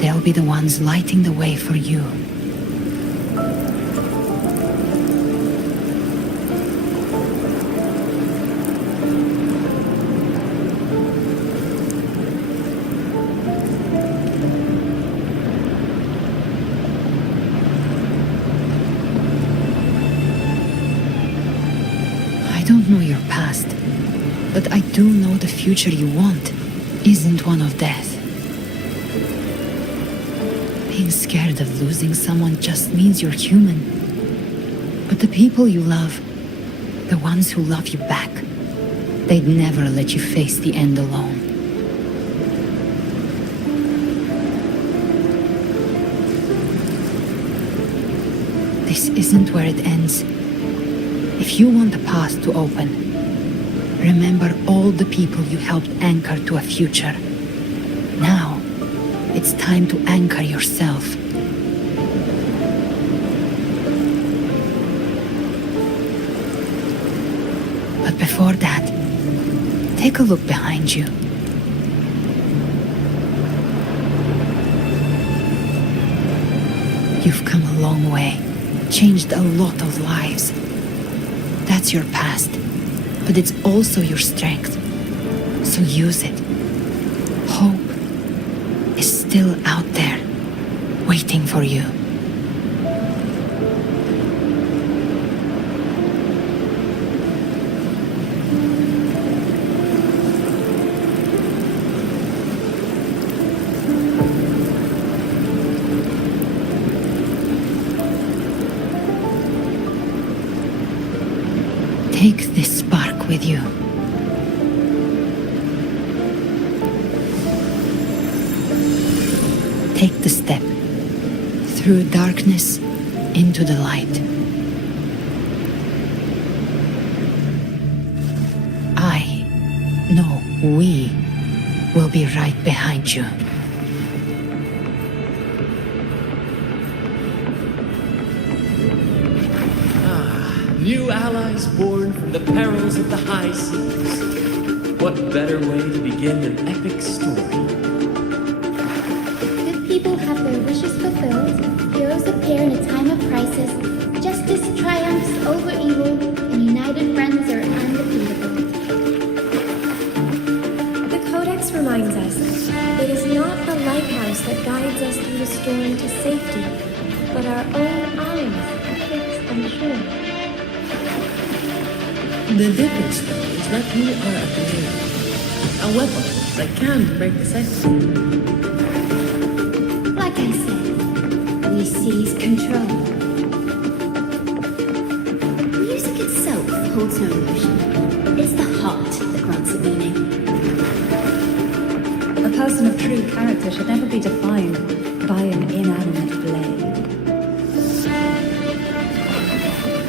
they'll be the ones lighting the way for you. the future you want isn't one of death. Being scared of losing someone just means you're human. But the people you love, the ones who love you back, they'd never let you face the end alone. This isn't where it ends. If you want the path to open, remember all the people you helped anchor to a future. Now, it's time to anchor yourself. But before that, take a look behind you. You've come a long way, changed a lot of lives. That's your past, but it's also your strength. So use it. Hope is still out there, waiting for you. Take this spark with you. Take the step through darkness into the light. I know we will be right behind you. New allies born from the perils of the high seas. What better way to begin an epic story? Good people have their wishes fulfilled, heroes appear in a time of crisis, justice triumphs over evil, and united friends are undefeatable. The Codex reminds us, it is not the lighthouse that guides us through the storm to safety, but our own eyes fixed on shore. The difference, though, is that we are a blade, a weapon that can break the cycle. Like I said, we seize control. Music itself holds no emotion. It's the heart that grants it meaning. A person of true character should never be defined by an inanimate blade.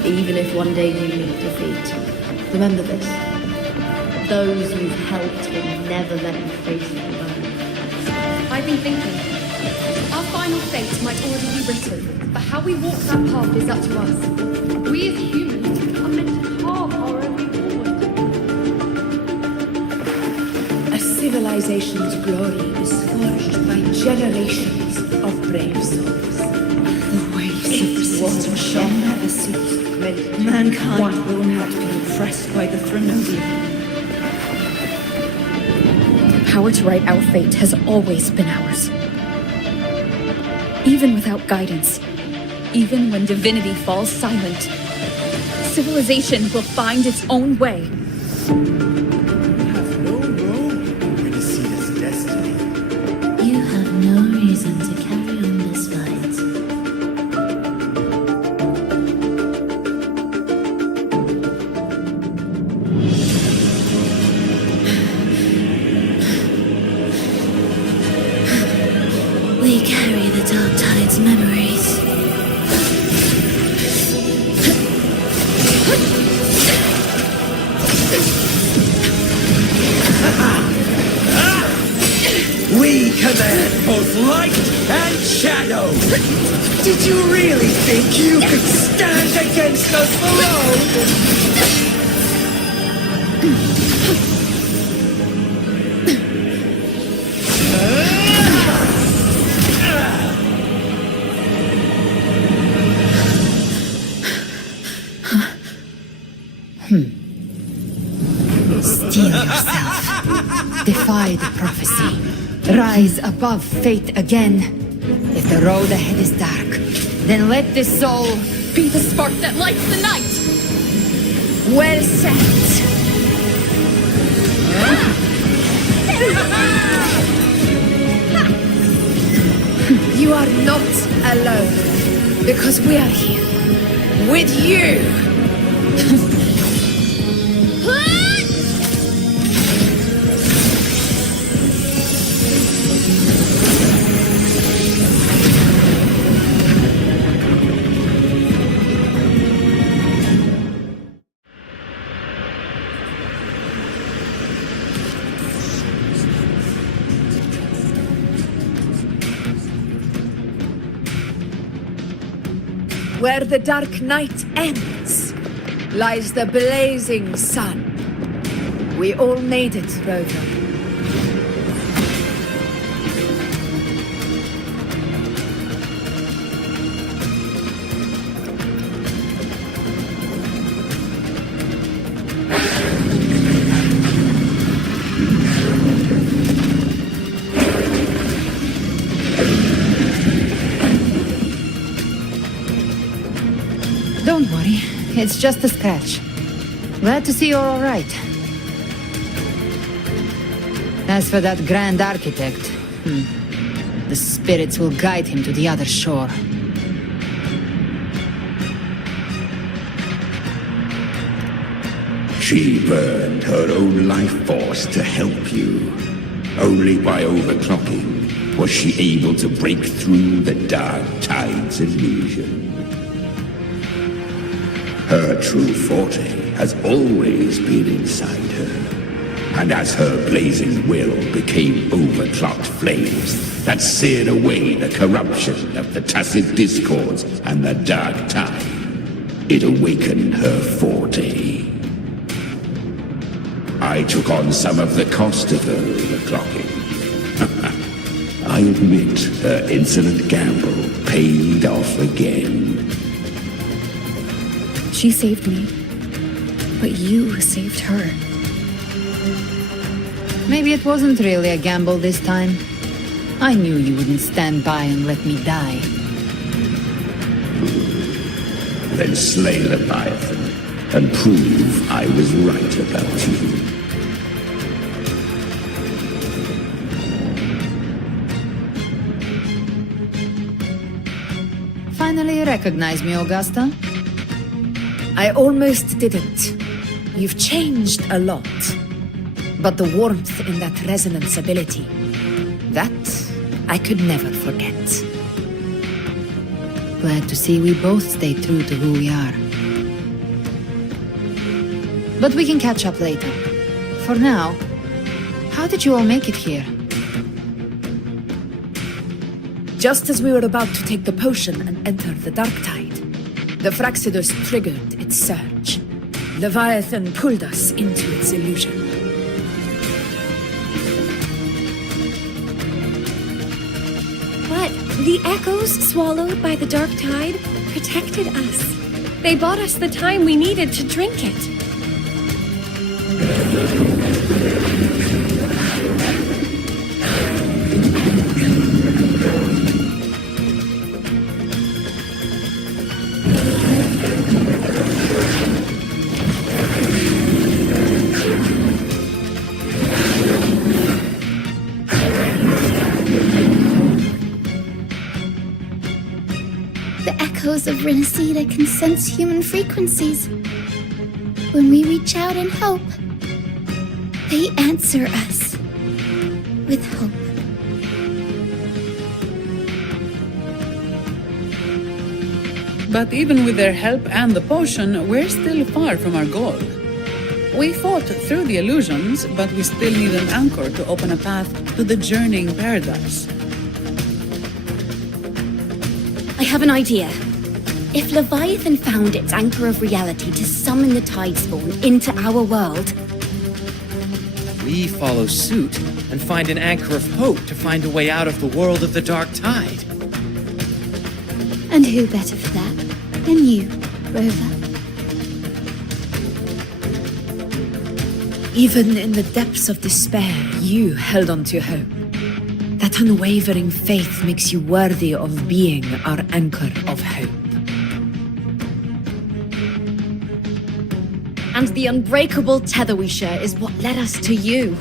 Even if one day you meet defeat, remember this. Those you've helped will never let you face it alone. I've been thinking. Our final fate might already be written, but how we walk that path is up to us. We as humans are meant to carve our own way forward. A civilization's glory is forged by generations of brave souls. The waves of resistance shall never cease. Mankind will not be oppressed by the Threnodian. The power to write our fate has always been ours. Even without guidance, even when divinity falls silent, civilization will find its own way. You have no role in Renicida's destiny. You have no reason to carry on this fight. We carry the Dark Tide's memories. We command both light and shadow! Did you really think you could stand against us alone? Steel yourself. Defy the prophecy. Rise above fate again. If the road ahead is dark, then let this soul Be the spark that lights the night! well set. You are not alone, because we are here with you. Where the dark night ends, lies the blazing sun. We all made it, Rover. Don't worry, it's just a scratch. Glad to see you're all right. As for that Grand Architect, the spirits will guide him to the other shore. She burned her own life force to help you. Only by overclocking was she able to break through the dark tide's illusion. Her true forte has always been inside her, and as her blazing will became overclocked flames that seared away the corruption of the tacit discords and the dark tide, it awakened her forte. I took on some of the cost of her overclocking. I admit her insolent gamble paid off again. She saved me, but you saved her. Maybe it wasn't really a gamble this time. I knew you wouldn't stand by and let me die. Then slay Leviathan and prove I was right about you. Finally you recognize me, Augusta? I almost didn't. You've changed a lot. But the warmth in that resonance ability, that I could never forget. Glad to see we both stayed true to who we are. But we can catch up later. For now, how did you all make it here? Just as we were about to take the potion and enter the dark tide, the Fraxidus triggered its surge. Leviathan pulled us into its illusion. But the echoes swallowed by the dark tide protected us. They bought us the time we needed to drink it. Of Renacida can sense human frequencies. When we reach out in hope, they answer us with hope. But even with their help and the potion, we're still far from our goal. We fought through the illusions, but we still need an anchor to open a path to the journeying paradise. I have an idea. If Leviathan found its anchor of reality to summon the Tidespawn into our world, we follow suit and find an anchor of hope to find a way out of the world of the dark tide. And who better for that than you, Rover? Even in the depths of despair, you held on to hope. That unwavering faith makes you worthy of being our anchor of hope. And the unbreakable tether we share is what led us to you.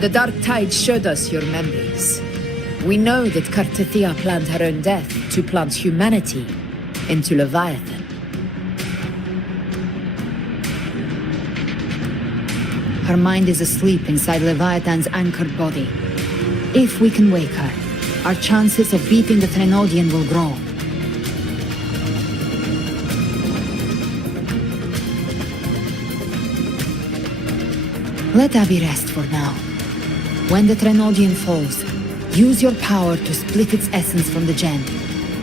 The Dark Tide showed us your memories. We know that Kartathea planned her own death to plant humanity into Leviathan. Her mind is asleep inside Leviathan's anchored body. If we can wake her, our chances of beating the Threnodian will grow. Let Abby rest for now. When the Threnodian falls, use your power to split its essence from the gem,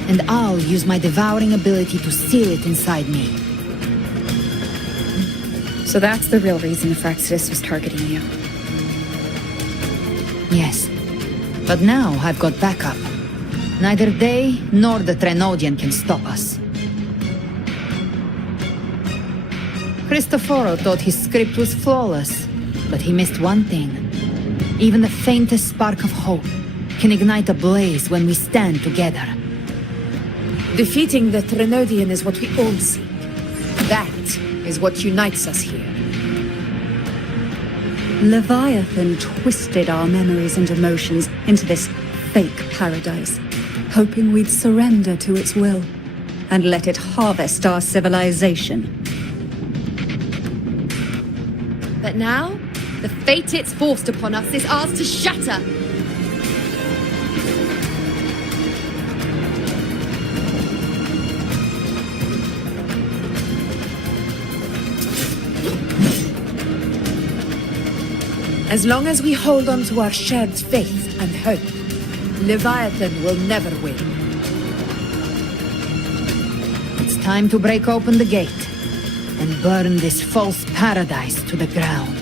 and I'll use my devouring ability to seal it inside me. So that's the real reason Frexidus was targeting you. Yes. But now I've got backup. Neither they nor the Threnodian can stop us. Cristoforo thought his script was flawless, but he missed one thing. Even the faintest spark of hope can ignite a blaze when we stand together. Defeating the Threnodian is what we all seek. That is what unites us here. Leviathan twisted our memories and emotions into this fake paradise, hoping we'd surrender to its will and let it harvest our civilization. But now, the fate it's forced upon us is ours to shatter. As long as we hold on to our shared faith and hope, Leviathan will never win. It's time to break open the gate and burn this false paradise to the ground.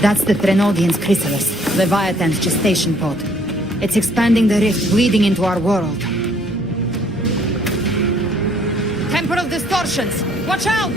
That's the Threnodian's chrysalis, Leviathan's gestation pod. It's expanding the rift, bleeding into our world. Temporal distortions! Watch out!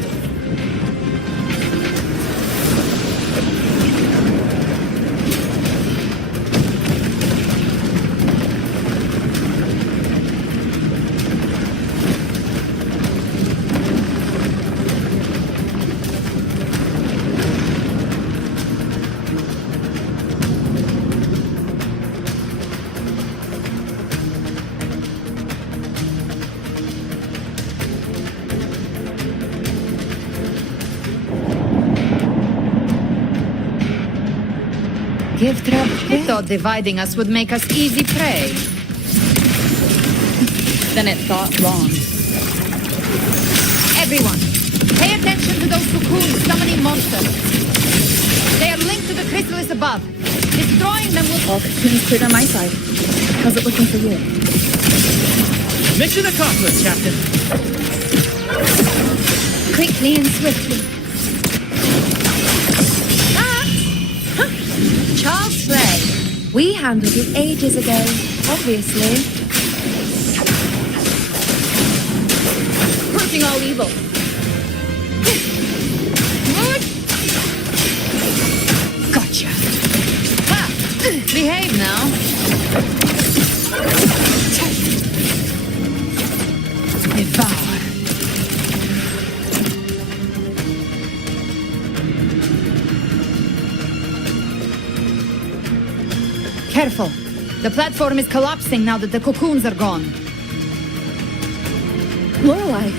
He thought dividing us would make us easy prey. Then it thought wrong. Everyone, pay attention to those cocoons summoning monsters. They are linked to the chrysalis above. Destroying them will... All cocoons cleared on my side. How's it looking for you? Mission accomplished, Captain. Quickly and swiftly. Child's play. We handled it ages ago, obviously. Purging all evil. Gotcha. Ha! Behave now. Devour. Careful. The platform is collapsing now that the cocoons are gone. Lorelei.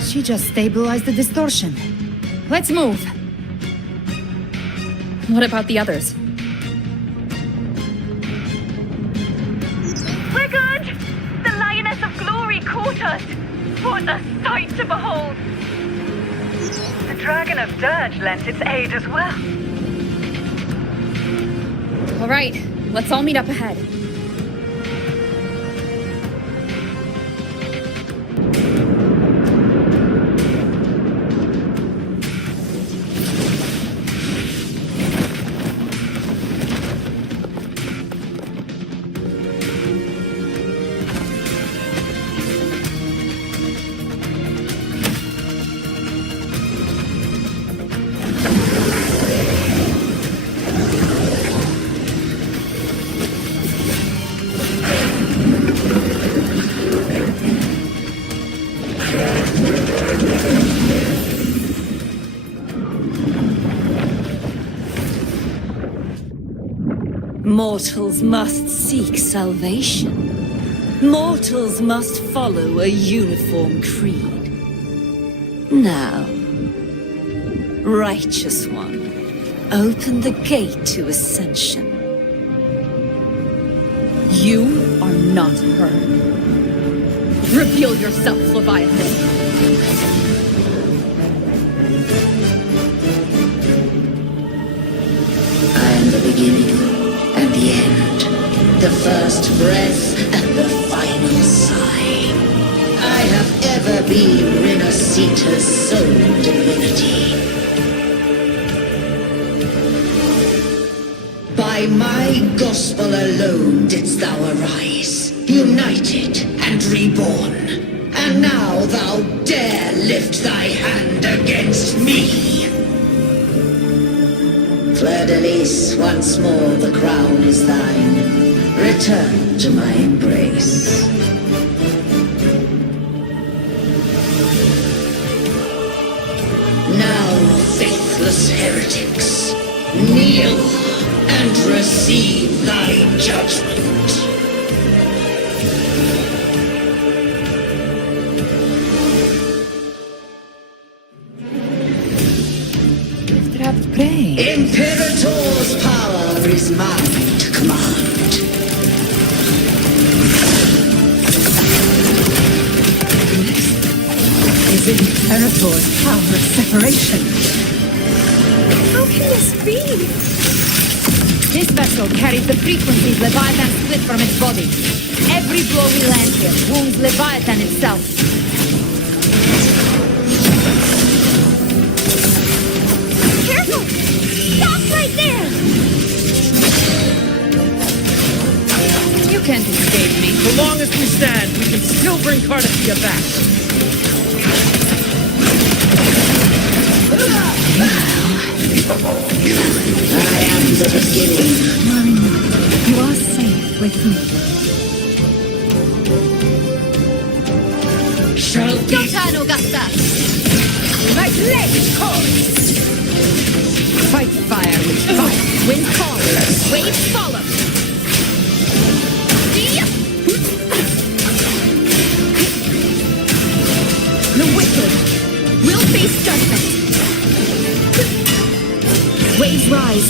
She just stabilized the distortion. Let's move. What about the others? We're good! The Lioness of Glory caught us! What a sight to behold! The Dragon of Dirge lent its aid as well. All right, let's all meet up ahead. Mortals must seek salvation. Mortals must follow a uniform creed. Now, Righteous One, open the gate to ascension. You are not her. Reveal yourself, Leviathan. I am the beginning and the end, the first breath and the final sigh. I have ever been Renacita's sole divinity. By my gospel alone didst thou arise, united and reborn. And now thou dare lift thy hand against me. Fleur-de-Lis, once more the crown is thine. Return to my embrace. Now, faithless heretics, kneel and receive thy judgment. Imperator's power is mine to command. Is Imperator's power of separation? How can this be? This vessel carries the frequencies Leviathan split from its body. Every blow we land here wounds Leviathan itself. Careful! Stop right there! You can't escape me. So long as we stand, we can still bring Cardathia back. I am the beginning. Mine, you are safe with me. Shall be... Your turn, Augusta! Right leg, course! Fight fire with fire. Wind calls, waves follow. The wicked will face judgment. Waves rise.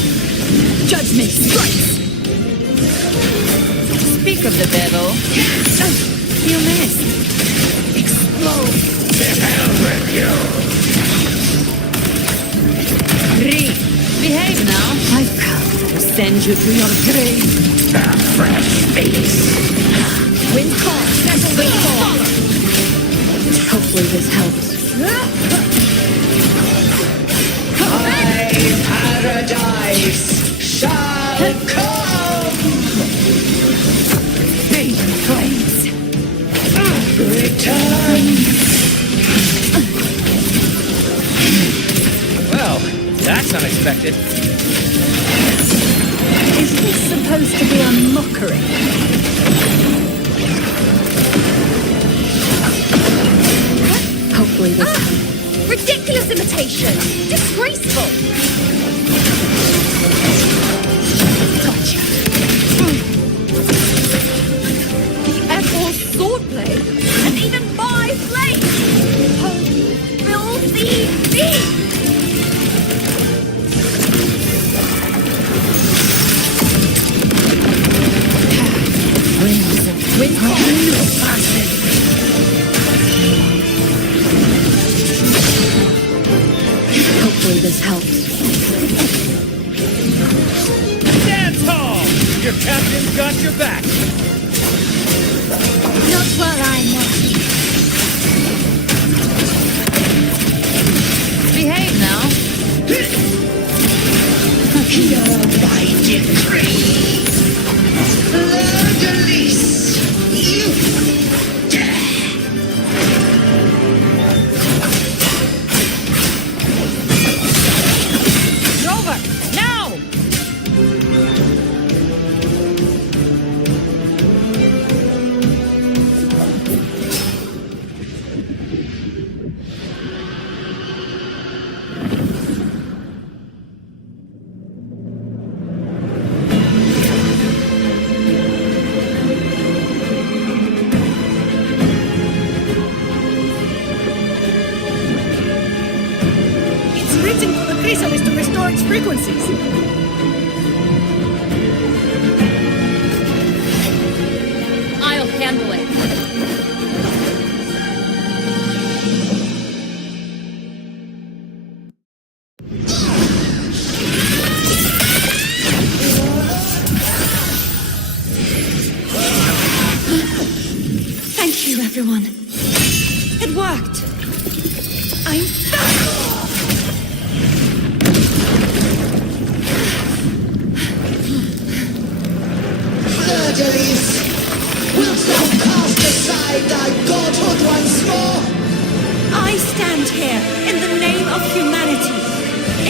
Judgment strikes. Speak of the devil. You missed. Explode. To hell with you! Reed, behave now. I've come to send you to your grave. A fresh face. Wind calls. Wait follow. Hopefully this helps. Paradise shall come! Fading flames. Return! Well, that's unexpected. Is this supposed to be a mockery? Hopefully this helps. Ridiculous imitation! Disgraceful! Gotcha. The Ethel's swordplay! And even my blade! Oh, filthy thief! Wind hopefully this helps. Dance hall! Your captain's got your back. Not while I'm watching. Behave now. Hear my decree. Fleur-de-Lis, you dare! Rover, now! frequencies. I'll handle it. Thank you, everyone. It worked. I'm Murderers! Wilt thou cast aside thy godhood once more? I stand here in the name of humanity.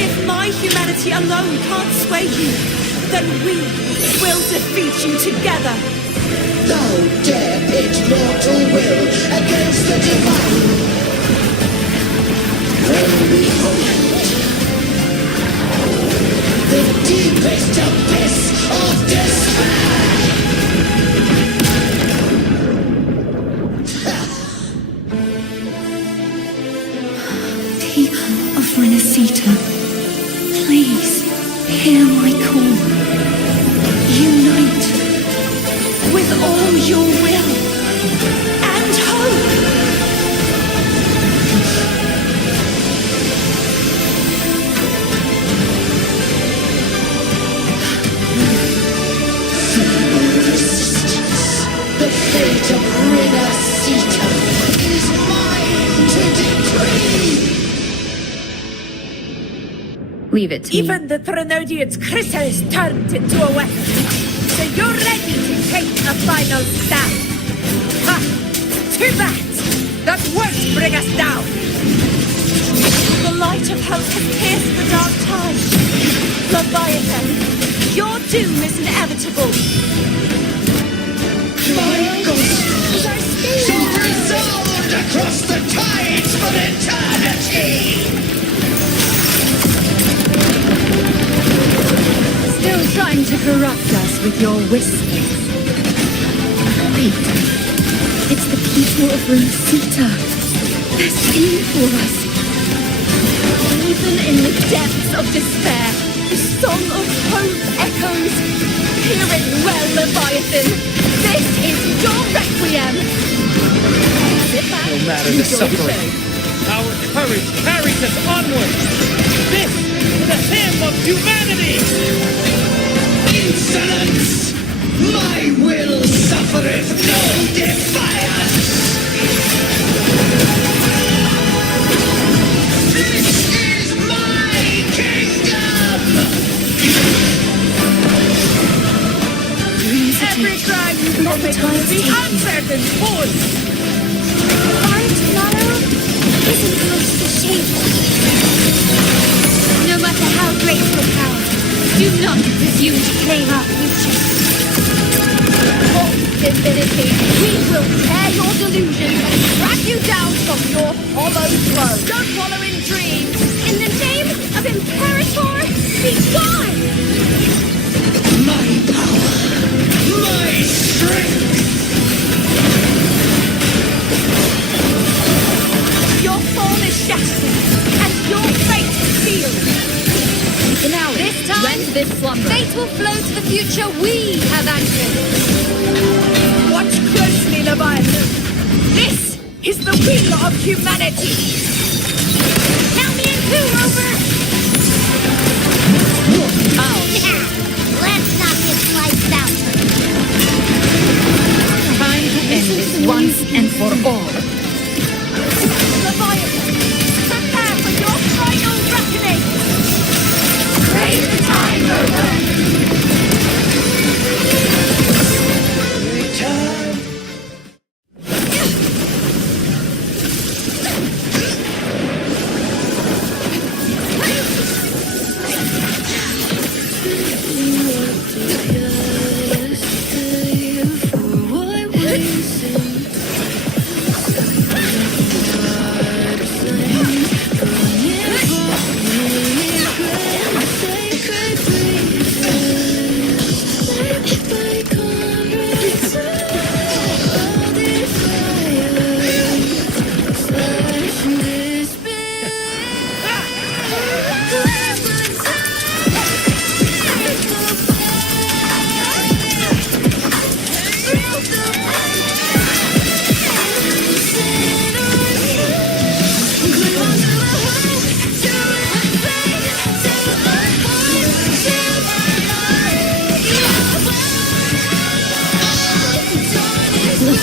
If my humanity alone can't sway you, then we will defeat you together. Thou dare pit mortal will against the divine. Well, behold, the deepest abyss of despair. people of Renacita. Please, hear my call. Unite with all your will and hope. Resistance. The fate of Renacita is mine to decree. Leave it to me. Even the Threnodians' crystals turned into a weapon. So you're ready to take a final stand. Ha! Too bad! That won't bring us down! The light of hope has pierced the dark tide. Leviathan, your doom is inevitable. My ghost so resolved across the tides for eternity! Still trying to corrupt us with your whispers. Wait. It's the people of Renacita. They're singing for us. Even in the depths of despair, the song of hope echoes. Hear it well, Leviathan. This is your requiem. Sit back. No matter the suffering, our courage carries us onward. This is the hymn of humanity! Insolence! My will suffereth no defiance! This is my kingdom! Every crime you commit will be answered in full. Art tomorrow isn't going to be shameful. No matter how great your power, do not presume to claim our future. For divinity, we will tear your delusions and track you down from your hollow throne. Don't wallow in dreams. In the name of Imperator, be gone! My power! My strength! Your fall is shattered, and your fate is sealed. Now, This time, rend this slumber. fate will flow to the future we have anchored. Watch closely, Leviathan. This is the will of humanity. Count me in two, Rover! Oh, Yeah, let's not get sliced out. Time to end this once and for all. Leviathan, prepare for your final reckoning. Raise the time, Rover! Return!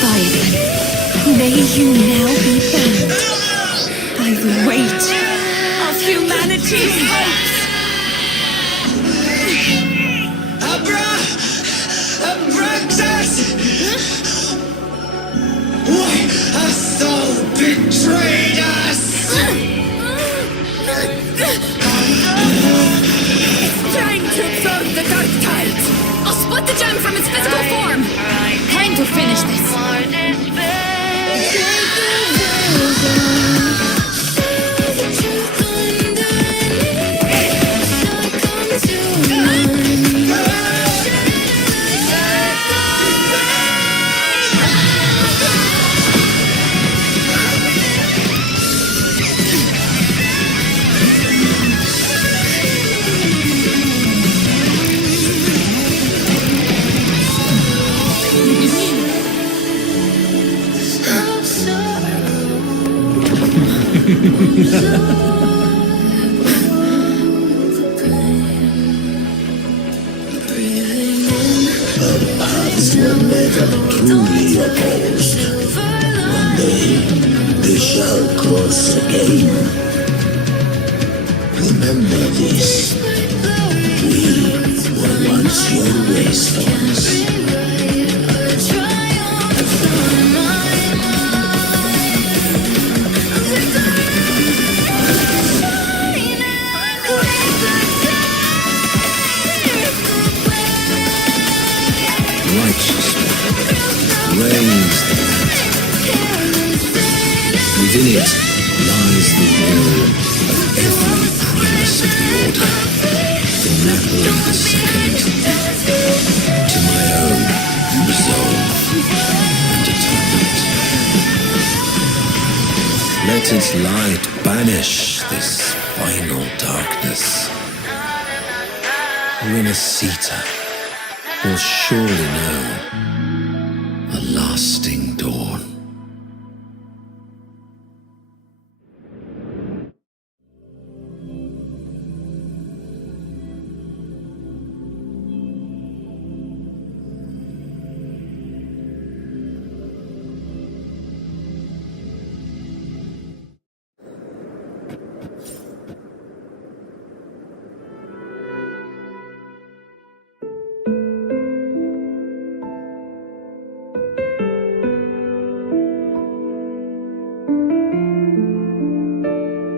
Leviathan, may you now be bound by the weight of humanity's hopes. Abraxas! Why hast thou betrayed us? It's trying to absorb the dark tide. I'll split the gem from its physical form. Time to finish this. Paths were never truly opposed. One day, they shall cross again. Remember this. We were once your wastelands. Reigns the within it lies the will of every primus of the order, from Napoli the Second to my own resolve and atonement. Let its light banish this final darkness. Renacita will surely know a lasting dawn.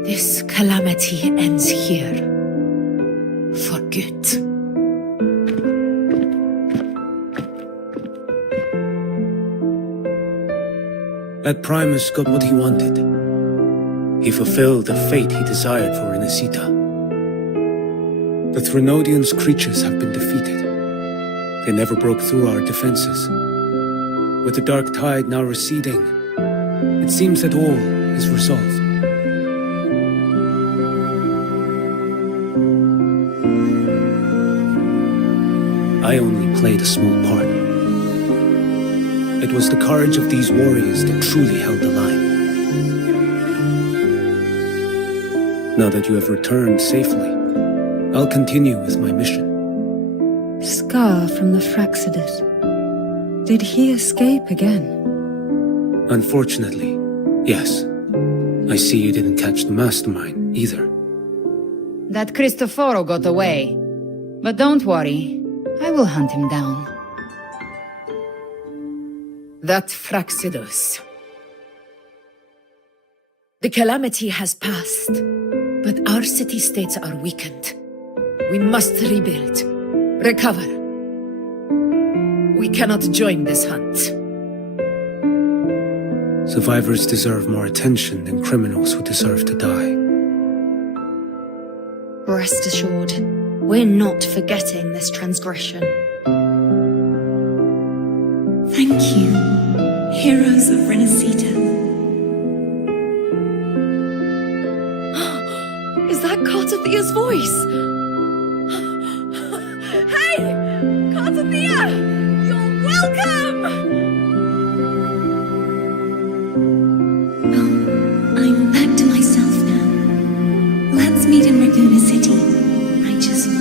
This calamity ends here. For good. That Primus got what he wanted. He fulfilled the fate he desired for Renacita. The Threnodians' creatures have been defeated. They never broke through our defenses. With the dark tide now receding, it seems that all is resolved. I only played a small part. It was the courage of these warriors that truly held the line. Now that you have returned safely, I'll continue with my mission. Scar from the Fraxidus. Did he escape again? Unfortunately, yes. I see you didn't catch the mastermind either. That Cristoforo got away. But don't worry, I will hunt him down. That Fraxidus. The calamity has passed, but our city-states are weakened. We must rebuild, recover. We cannot join this hunt. Survivors deserve more attention than criminals who deserve to die. Rest assured, we're not forgetting this transgression. Thank you, heroes of Renacita. Is that Cartathia's voice? Hey! Cartathia! You're welcome! I'm back to myself now. Let's meet in Raccoon City. Righteous one.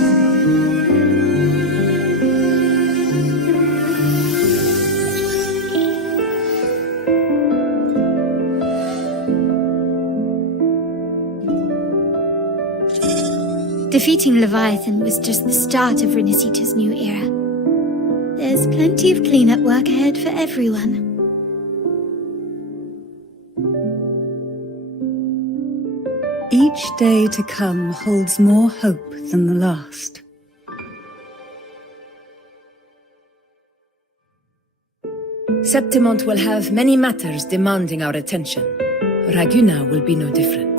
Defeating Leviathan was just the start of Renacita's new era. There's plenty of cleanup work ahead for everyone. Each day to come holds more hope than the last. Septimont will have many matters demanding our attention. Raguna will be no different.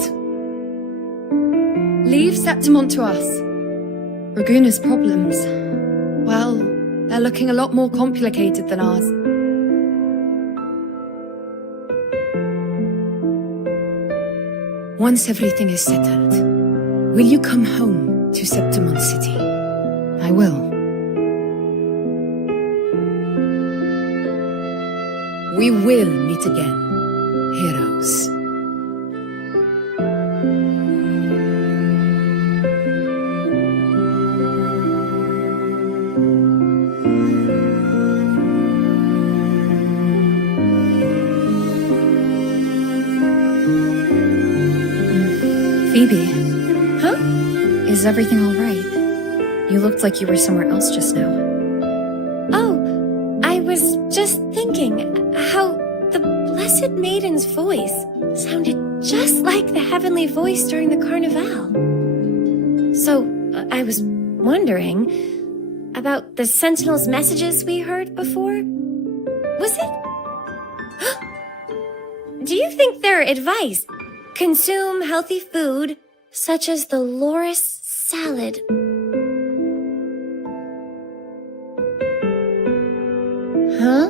Leave Septimont to us. Raguna's problems, well, they're looking a lot more complicated than ours. Once everything is settled, will you come home to Septimont City? I will. We will meet again, heroes. Phoebe. Huh? Is everything all right? You looked like you were somewhere else just now. Oh, I was just thinking how the Blessed Maiden's voice sounded just like the heavenly voice during the Carnival. So, I was wondering about the Sentinel's messages we heard before. Was it? Do you think their advice? Consume healthy food, such as the loris salad. Huh?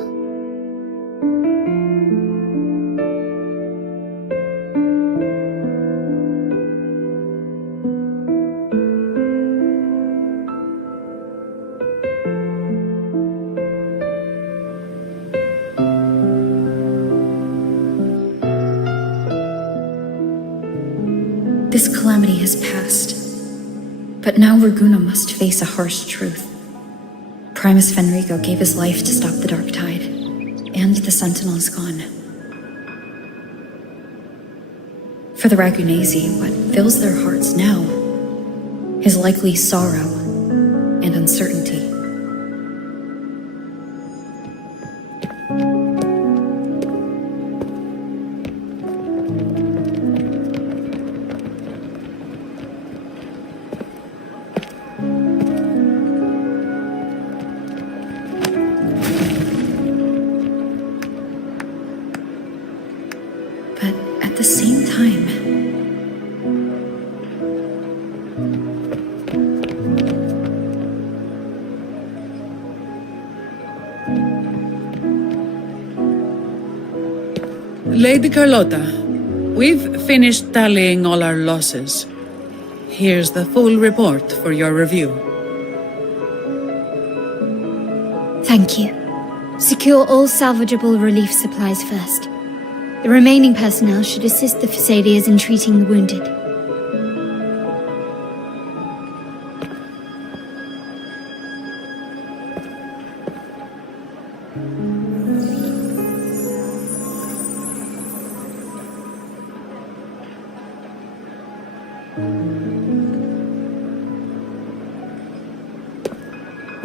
This calamity has passed. But now Raguna must face a harsh truth. Primus Fenrico gave his life to stop the Dark Tide, and the Sentinel is gone. For the Ragunesi, what fills their hearts now is likely sorrow and uncertainty. But at the same time, Lady Carlotta, we've finished tallying all our losses. Here's the full report for your review. Thank you. Secure all salvageable relief supplies first. The remaining personnel should assist the Phasadeas in treating the wounded.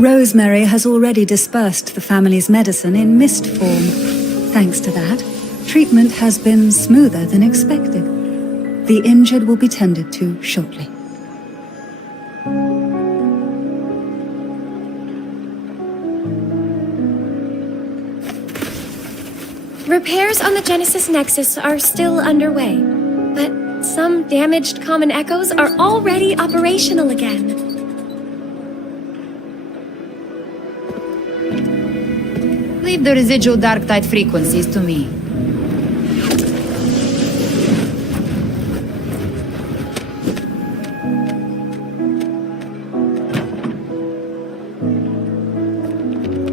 Rosemary has already dispersed the family's medicine in mist form. Thanks to that, treatment has been smoother than expected. The injured will be tended to shortly. Repairs on the Genesis Nexus are still underway, but some damaged common echoes are already operational again. Leave the residual dark tide frequencies to me.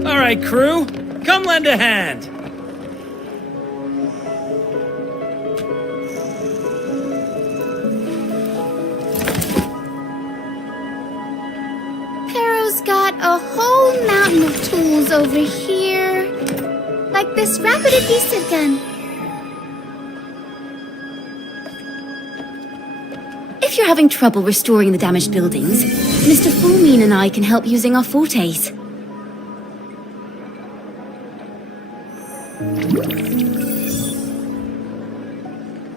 All right, crew, come lend a hand. Pero's got a whole mountain of tools over here. Like this rapid adhesive gun. If you're you're having trouble restoring the damaged buildings, Mr. Fulmine and I can help using our fortes.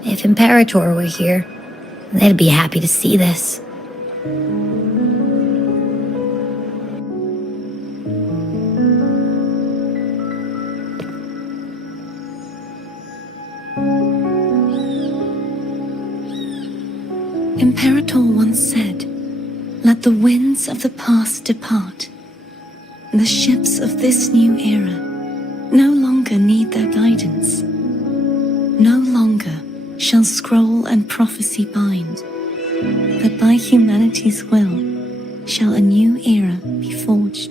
If Imperator were here, they'd be happy to see this. Imperator once said, "Let the winds of the past depart. The ships of this new era no longer need their guidance. No longer shall scroll and prophecy bind, but by humanity's will shall a new era be forged."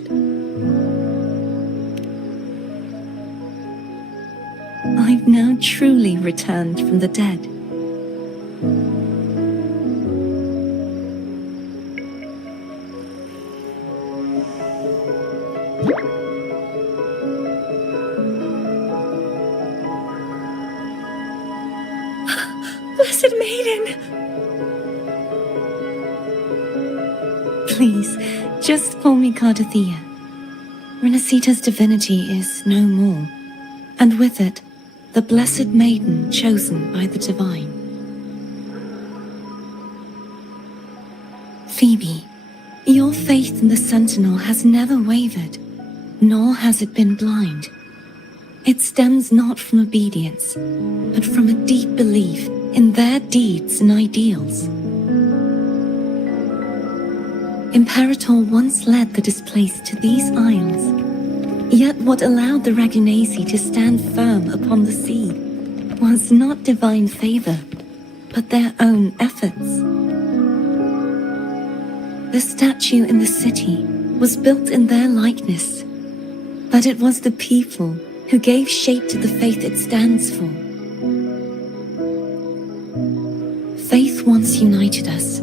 I've now truly returned from the dead. Blessed Maiden! Please, just call me Cardothea. Renacita's divinity is no more, and with it, the Blessed Maiden chosen by the Divine. Phoebe, your faith in the Sentinel has never wavered, nor has it been blind. It stems not from obedience, but from a deep belief in their deeds and ideals. Imperator once led the displaced to these isles, yet what allowed the Ragunasi to stand firm upon the sea was not divine favor, but their own efforts. The statue in the city was built in their likeness, but it was the people who gave shape to the faith it stands for. Faith once united us.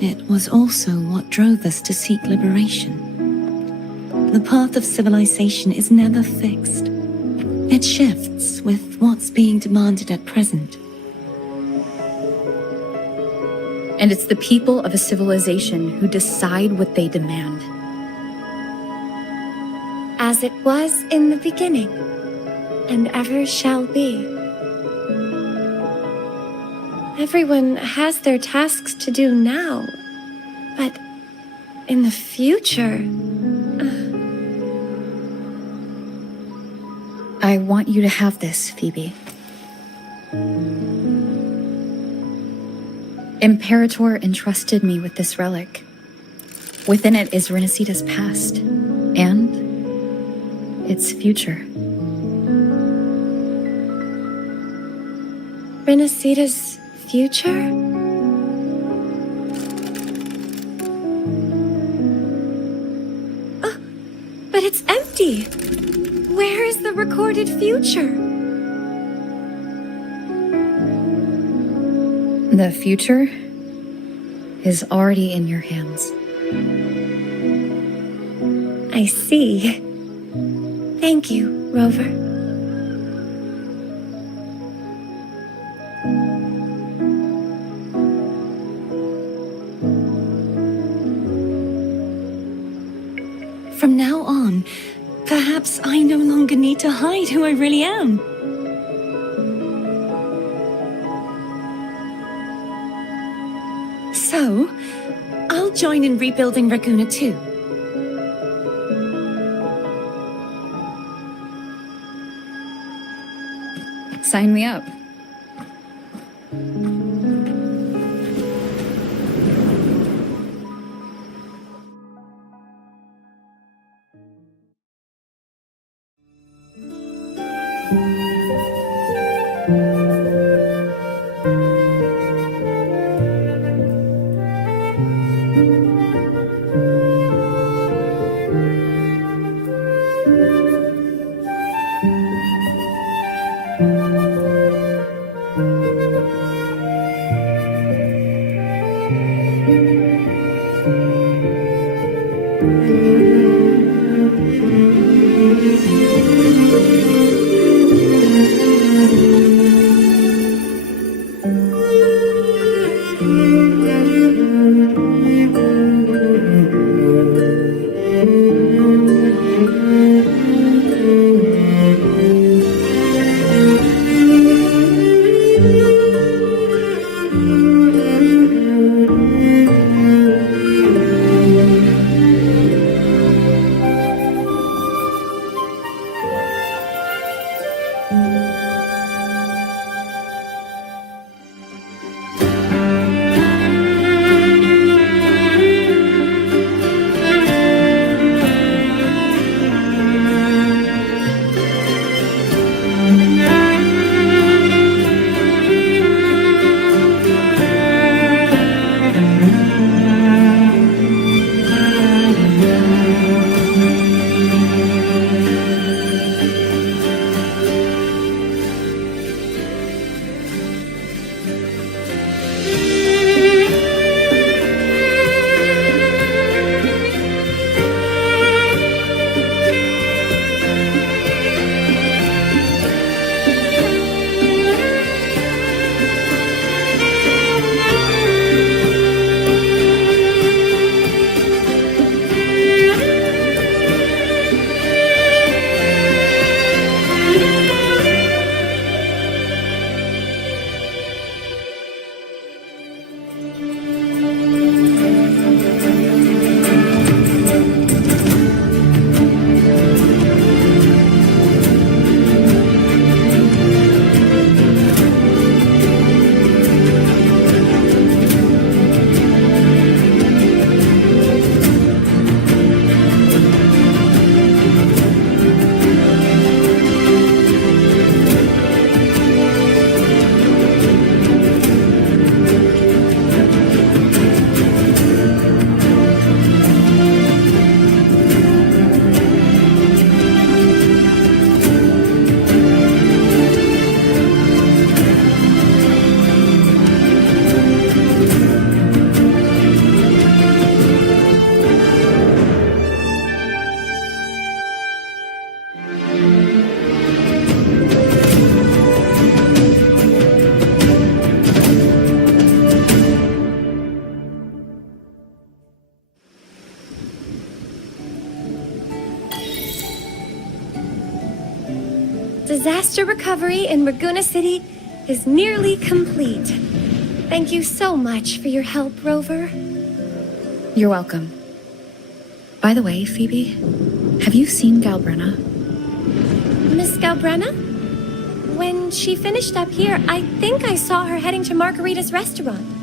It was also what drove us to seek liberation. The path of civilization is never fixed. It shifts with what's being demanded at present. And it's the people of a civilization who decide what they demand. As it was in the beginning, and ever shall be. Everyone has their tasks to do now, but in the future... I want you to have this, Phoebe. Imperator entrusted me with this relic. Within it is Renacita's past, and its future. Renacita's future? Oh, but it's empty! Where is the recorded future? The future is already in your hands. I see. Thank you, Rover. From now on, perhaps I no longer need to hide who I really am. So, I'll join in rebuilding Raguna too. Sign me up. Disaster recovery in Raguna City is nearly complete. Thank you so much for your help, Rover. You're welcome. By the way, Phoebe, have you seen Galbrenna? Miss Galbrenna? When she finished up here, I think I saw her heading to Margarita's restaurant.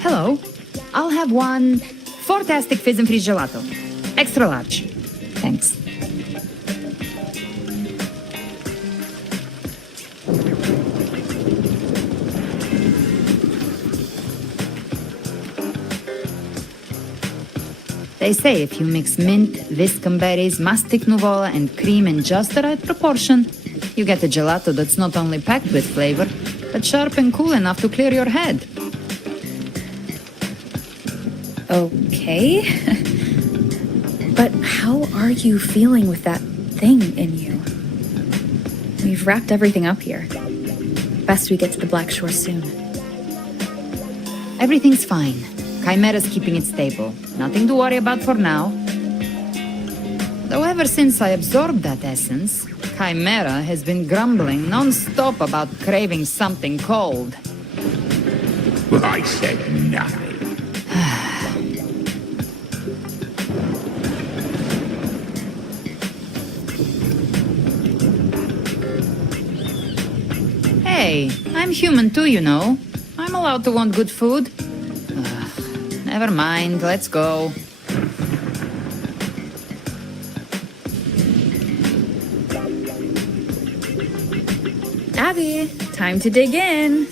Hello. I'll have one fantastic fizz and freeze gelato. Extra large. Thanks. They say if you mix mint, viscum berries, mastic nuvola, and cream in just the right proportion, you get a gelato that's not only packed with flavor, but sharp and cool enough to clear your head. Okay. But how are you feeling with that thing in you? We've wrapped everything up here. Best we get to the Black Shore soon. Everything's fine. Chimera's keeping it stable. Nothing to worry about for now. Though ever since I absorbed that essence, Chimera has been grumbling non-stop about craving something cold. Well, I said nothing. Hey, I'm human too, you know. I'm allowed to want good food. Never mind, let's go. Abby, time to dig in.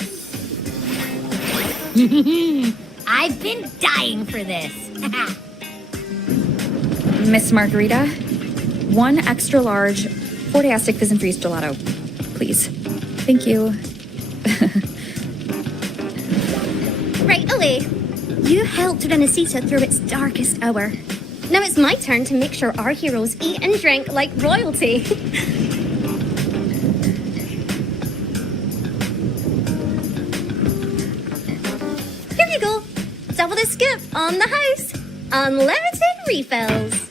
I've been dying for this. Miss Margarita, one extra large 40-astic fizz and freeze gelato, please. Thank you. Right away. You helped Renesita through its darkest hour. Now it's my turn to make sure our heroes eat and drink like royalty. Here you go. Double the scoop on the house. Unlimited refills.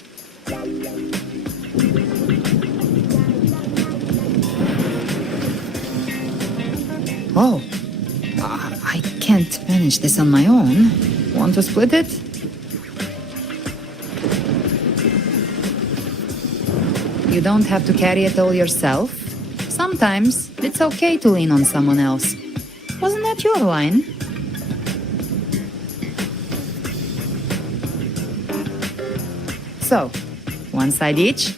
Oh, I can't manage this on my own. Want to split it? You don't have to carry it all yourself. Sometimes it's okay to lean on someone else. Wasn't that your line? So, one side each.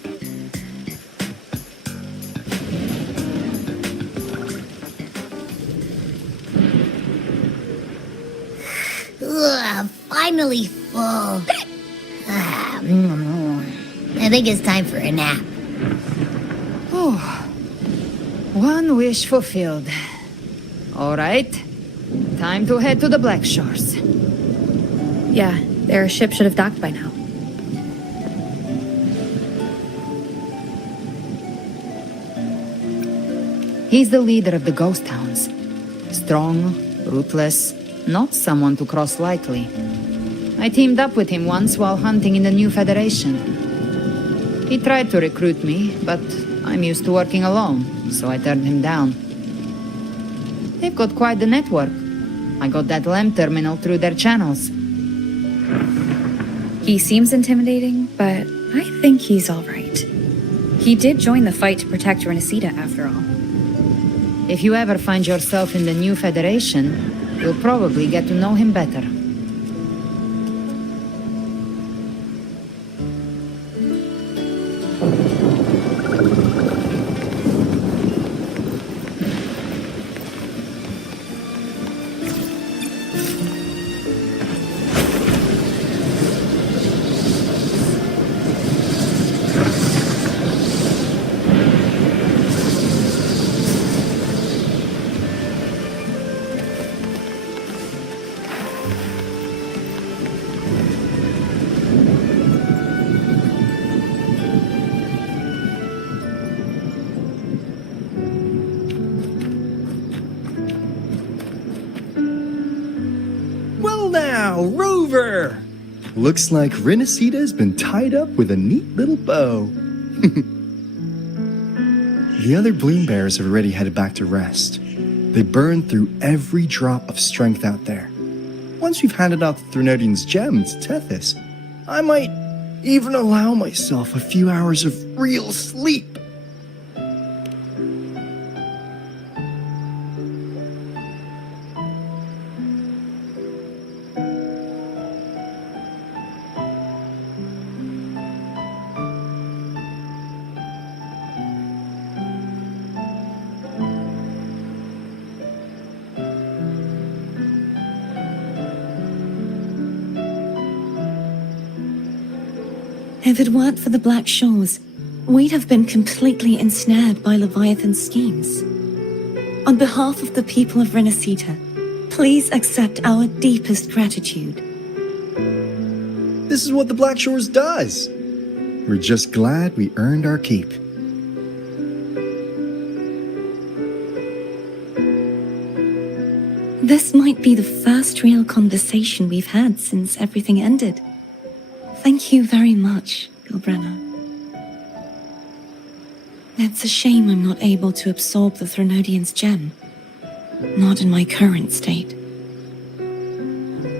Ugh, finally full. I think it's time for a nap. Oh, one wish fulfilled. All right, time to head to the Black Shores. Yeah, their ship should have docked by now. He's the leader of the ghost towns. Strong, ruthless, not someone to cross lightly. I teamed up with him once while hunting in the New Federation. He tried to recruit me, but I'm used to working alone, so I turned him down. They've got quite the network. I got that LEM terminal through their channels. He seems intimidating, but I think he's all right. He did join the fight to protect Renesita, after all. If you ever find yourself in the New Federation, you'll probably get to know him better. now, Rover! Looks like Renacita's been tied up with a neat little bow. The other Bleam Bears have already headed back to rest. They burned through every drop of strength out there. Once we've handed out the Threnodian's gem to Tethys, I might even allow myself a few hours of real sleep. If it weren't for the Black Shores, we'd have been completely ensnared by Leviathan's schemes. On behalf of the people of Renacita, please accept our deepest gratitude. This is what the Black Shores does. We're just glad we earned our keep. This might be the first real conversation we've had since everything ended. Thank you very much, Gilbrenna. It's a shame I'm not able to absorb the Threnodian's gem. Not in my current state.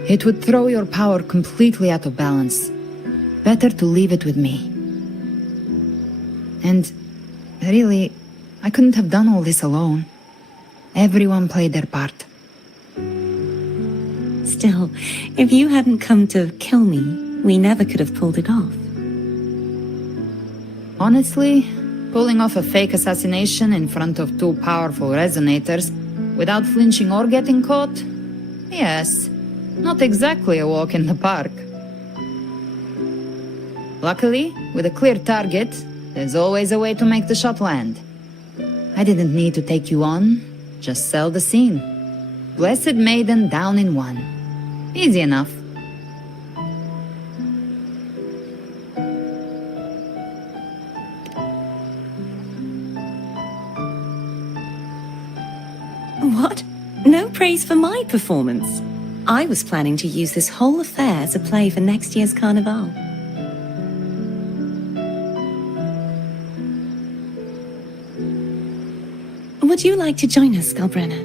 It would throw your power completely out of balance. Better to leave it with me. And really, I couldn't have done all this alone. Everyone played their part. Still, if you hadn't come to kill me, we never could have pulled it off. Honestly, pulling off a fake assassination in front of two powerful resonators without flinching or getting caught? Yes, not exactly a walk in the park. Luckily, with a clear target, there's always a way to make the shot land. I didn't need to take you on, just sell the scene. Blessed Maiden down in one. Easy enough. What? No praise for my performance. I was planning to use this whole affair as a play for next year's Carnival. Would you like to join us, Gilbrenna?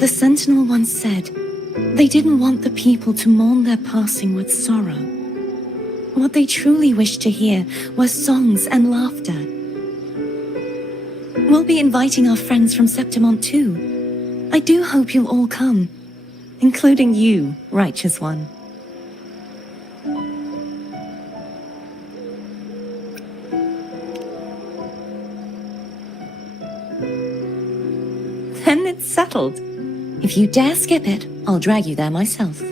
The Sentinel once said, they didn't want the people to mourn their passing with sorrow. What they truly wished to hear were songs and laughter. We'll be inviting our friends from Septimont too. I do hope you'll all come, including you, Righteous One. Then it's settled. If you dare skip it, I'll drag you there myself.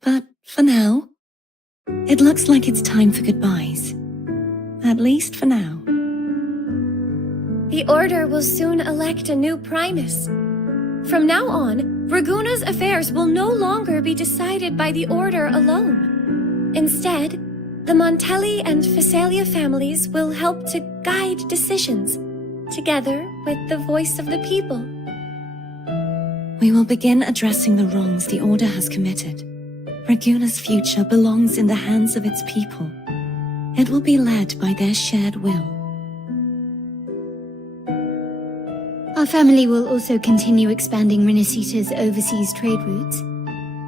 But for now, it looks like it's time for goodbyes. At least for now. The Order will soon elect a new Primus. From now on, Raguna's affairs will no longer be decided by the Order alone. Instead, the Montelli and Phasalia families will help to guide decisions, together with the voice of the people. We will begin addressing the wrongs the Order has committed. Raguna's future belongs in the hands of its people. It will be led by their shared will. Our family will also continue expanding Renacita's overseas trade routes.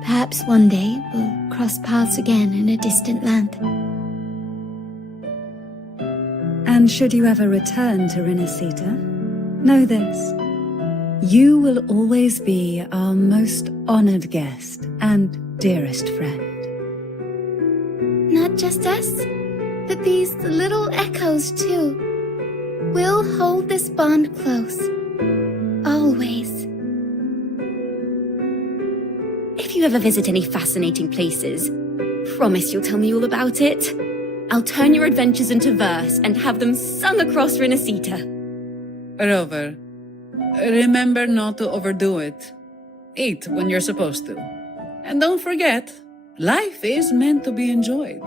Perhaps one day we'll cross paths again in a distant land. And should you ever return to Renacita, know this. You will always be our most honored guest and dearest friend. Not just us, but these little echoes too. We'll hold this bond close. Always. If you ever visit any fascinating places, promise you'll tell me all about it. I'll turn your adventures into verse and have them sung across Renacita. Rover, remember not to overdo it. Eat when you're supposed to. And don't forget, Life is meant to be enjoyed.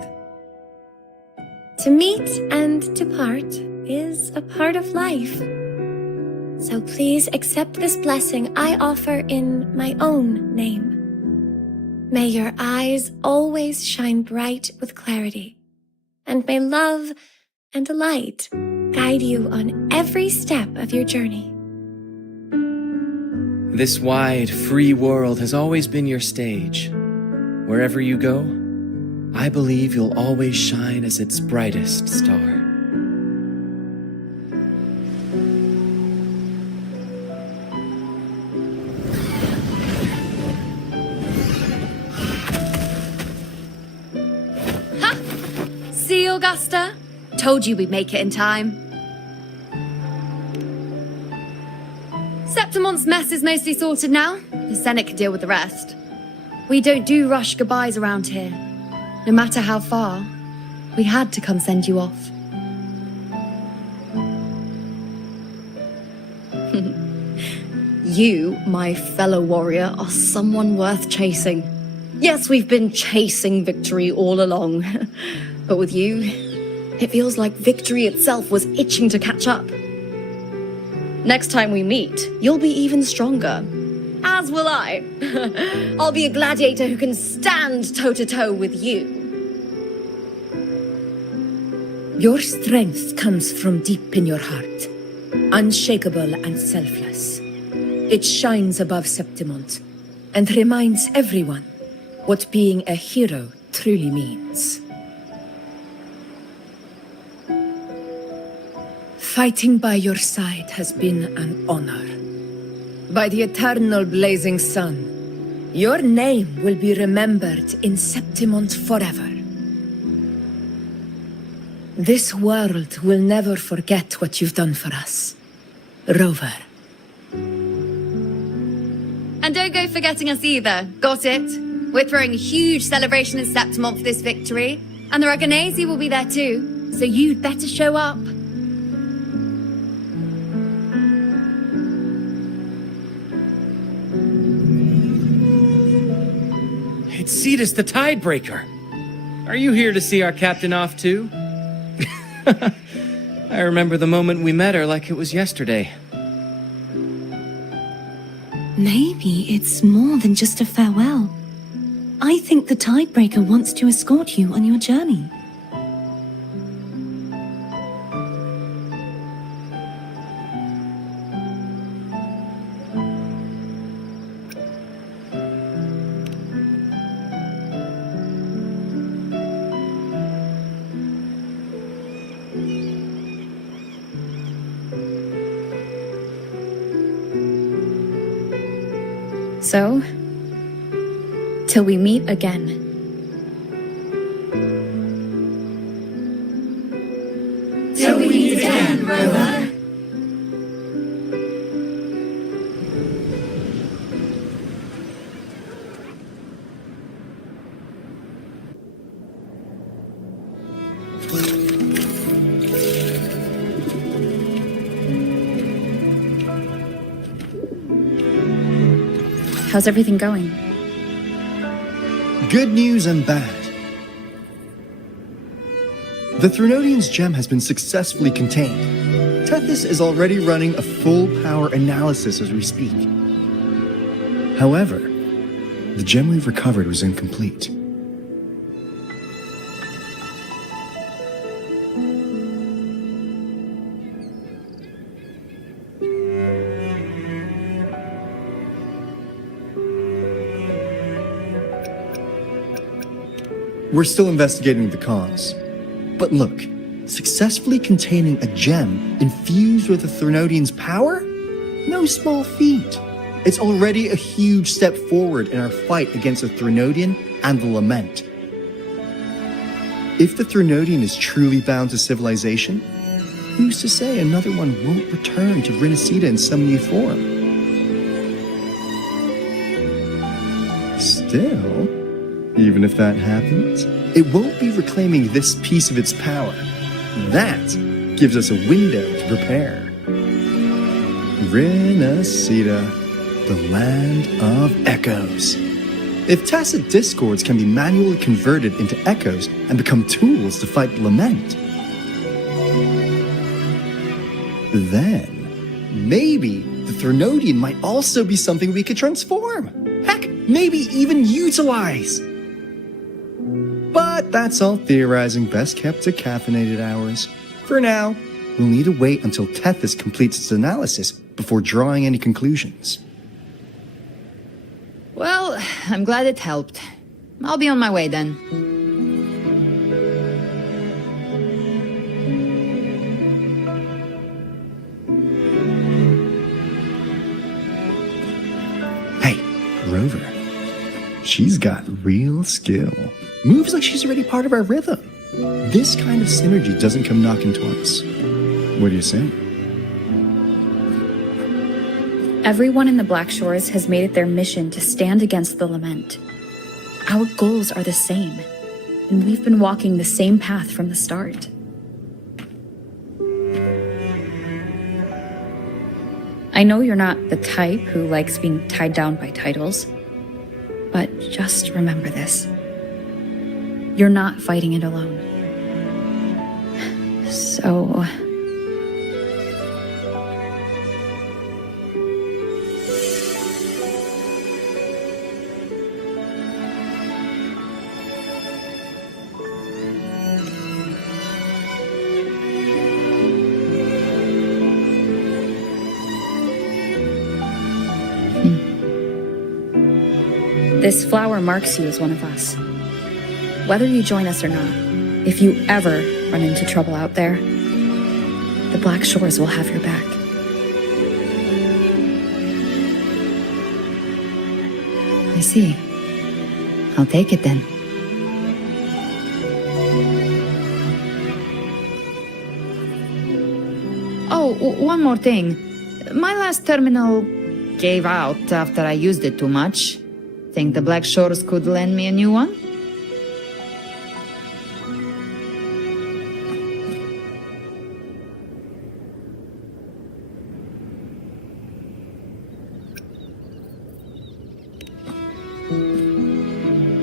To meet and to part is a part of life. So please accept this blessing I offer in my own name. May your eyes always shine bright with clarity, and may love and light guide you on every step of your journey. This wide, free world has always been your stage. Wherever you go, I believe you'll always shine as its brightest star. See, Augusta? Told you we'd make it in time. Septimont's mess is mostly sorted now. The Senate can deal with the rest. We don't do rush goodbyes around here. No matter how far, we had to come send you off. You, my fellow warrior, are someone worth chasing. Yes, we've been chasing victory all along. But with you, it feels like victory itself was itching to catch up. Next time we meet, you'll be even stronger. As will I. I'll be a gladiator who can stand toe-to-toe with you. Your strength comes from deep in your heart, unshakable and selfless. It shines above Septimont and reminds everyone what being a hero truly means. Fighting by your side has been an honor. By the eternal blazing sun, your name will be remembered in Septimont forever. This world will never forget what you've done for us, Rover. And don't go forgetting us either, got it? We're throwing a huge celebration in Septimont for this victory, and the Raganesi will be there too, so you'd better show up. It's Cetus the Tidebreaker. Are you here to see our captain off too? I remember the moment we met her like it was yesterday. Maybe it's more than just a farewell. I think the Tidebreaker wants to escort you on your journey. So, till we meet again. Till we meet again, Rover. How's everything going? Good news and bad. The Threnodian's gem has been successfully contained. Tethys is already running a full power analysis as we speak. However, the gem we've recovered was incomplete. We're still investigating the cause. But look, successfully containing a gem infused with the Threnodian's power? No small feat. It's already a huge step forward in our fight against the Threnodian and the Lament. If the Threnodian is truly bound to civilization, who's to say another one won't return to Renacida in some new form? Still, even if that happens, it won't be reclaiming this piece of its power. That gives us a window to prepare. Renacida, the land of echoes. If tacit discords can be manually converted into echoes and become tools to fight lament, then maybe the Threnodian might also be something we could transform. Heck, maybe even utilize. But that's all theorizing best kept to caffeinated hours. For now, we'll need to wait until Tethys completes its analysis before drawing any conclusions. Well, I'm glad it helped. I'll be on my way then. Hey, Rover. She's got real skill. Moves like she's already part of our rhythm. This kind of synergy doesn't come knocking twice. What do you say? Everyone in the Black Shores has made it their mission to stand against the lament. Our goals are the same, and we've been walking the same path from the start. I know you're not the type who likes being tied down by titles, but just remember this. You're not fighting it alone. So... This flower marks you as one of us. Whether you join us or not, if you ever run into trouble out there, the Black Shores will have your back. I see. I'll take it then. Oh, one more thing. My last terminal gave out after I used it too much. Think the Black Shores could lend me a new one?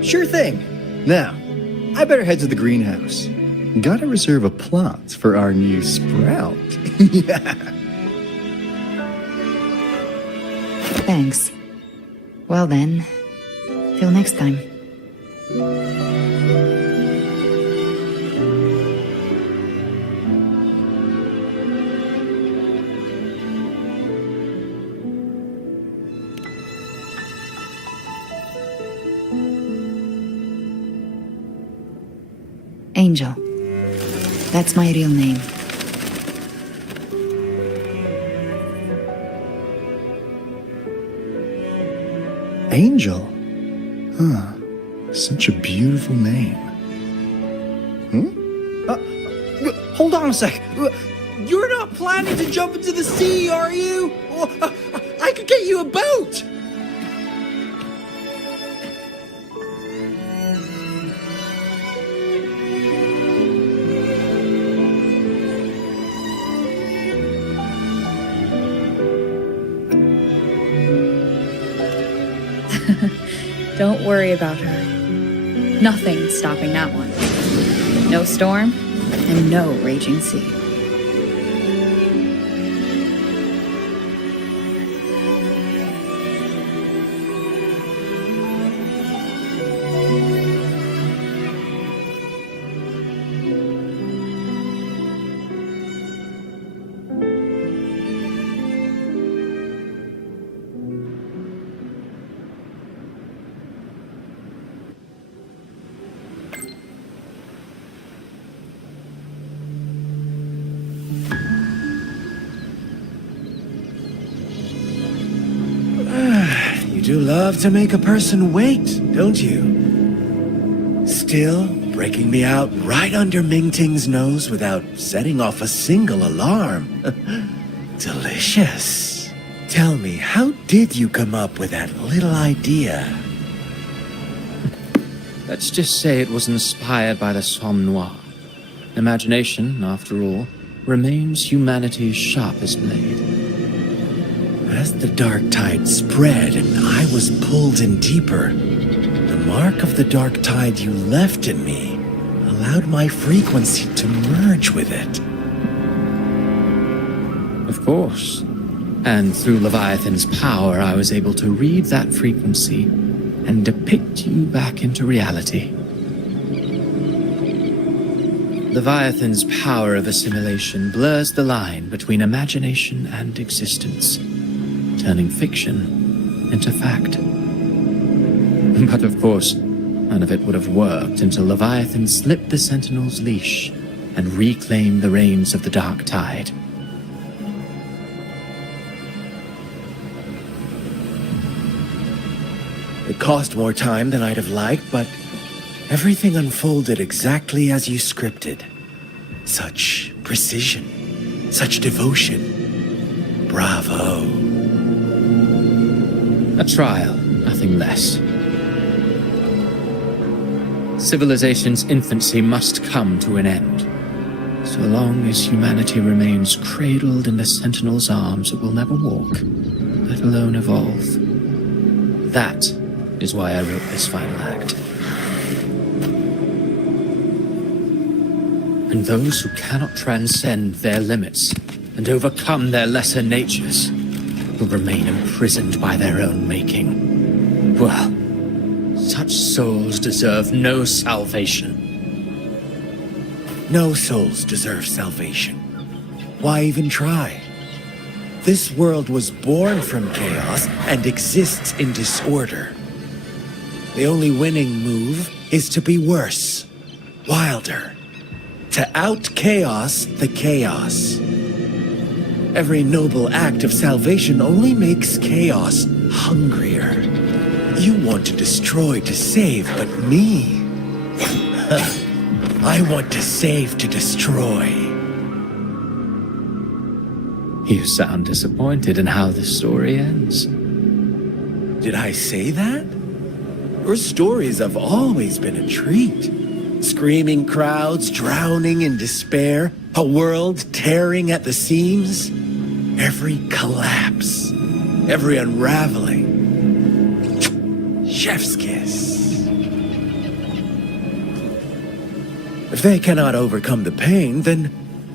Sure thing. Now, I better head to the greenhouse. Gotta reserve a plot for our new sprout. Yeah. Thanks. Well then, till next time. Angel. That's my real name. Angel? Huh. Such a beautiful name. Hold on a sec. You're not planning to jump into the sea, are you? I could get you a boat! Don't worry about her. Nothing's stopping that one. No storm, and no raging sea. You do love to make a person wait, don't you? Still breaking me out right under Mingting's nose without setting off a single alarm. Delicious. Tell me, how did you come up with that little idea? Let's just say it was inspired by the Somme Noire. Imagination, after all, remains humanity's sharpest blade. As the dark tide spread and I was pulled in deeper, mark of the dark tide you left in me allowed my frequency to merge with it. Of course. And through Leviathan's power, I was able to read that frequency and depict you back into reality. Leviathan's power of assimilation blurs the line between imagination and existence, turning fiction into fact. But of course, none of it would have worked until Leviathan slipped the Sentinel's leash and reclaimed the reins of the dark tide. It cost more time than I'd have liked, but everything unfolded exactly as you scripted. Such precision, such devotion. Bravo. A trial, nothing less. Civilization's infancy must come to an end. So long as humanity remains cradled in the Sentinel's arms, it will never walk, let alone evolve. That is why I wrote this final act. And those who cannot transcend their limits and overcome their lesser natures will remain imprisoned by their own making. Well, such souls deserve no salvation. No souls deserve salvation. Why even try? This world was born from chaos and exists in disorder. The only winning move is to be worse, wilder, to out-chaos the chaos. Every noble act of salvation only makes chaos hungrier. You want to destroy to save, but me? I want to save to destroy. You sound disappointed in how this story ends. Did I say that? Your stories have always been a treat. Screaming crowds drowning in despair, a world tearing at the seams. Every collapse, every unraveling. Chef's kiss. If they cannot overcome the pain, then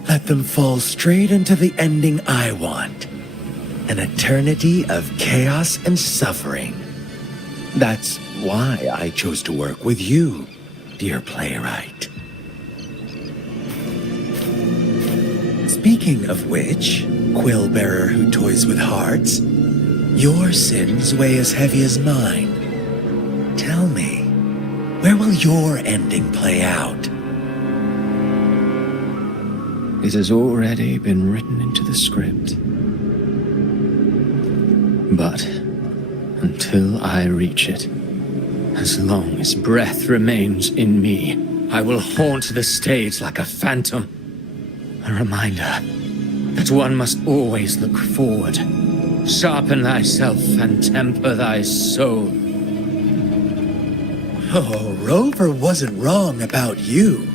let them fall straight into the ending I want. An eternity of chaos and suffering. That's why I chose to work with you, dear playwright. Speaking of which, quill bearer who toys with hearts, your sins weigh as heavy as mine. Tell me, where will your ending play out? It has already been written into the script. But until I reach it, as long as breath remains in me, I will haunt the stage like a phantom. A reminder that one must always look forward. Sharpen thyself and temper thy soul. Oh, Rover wasn't wrong about you.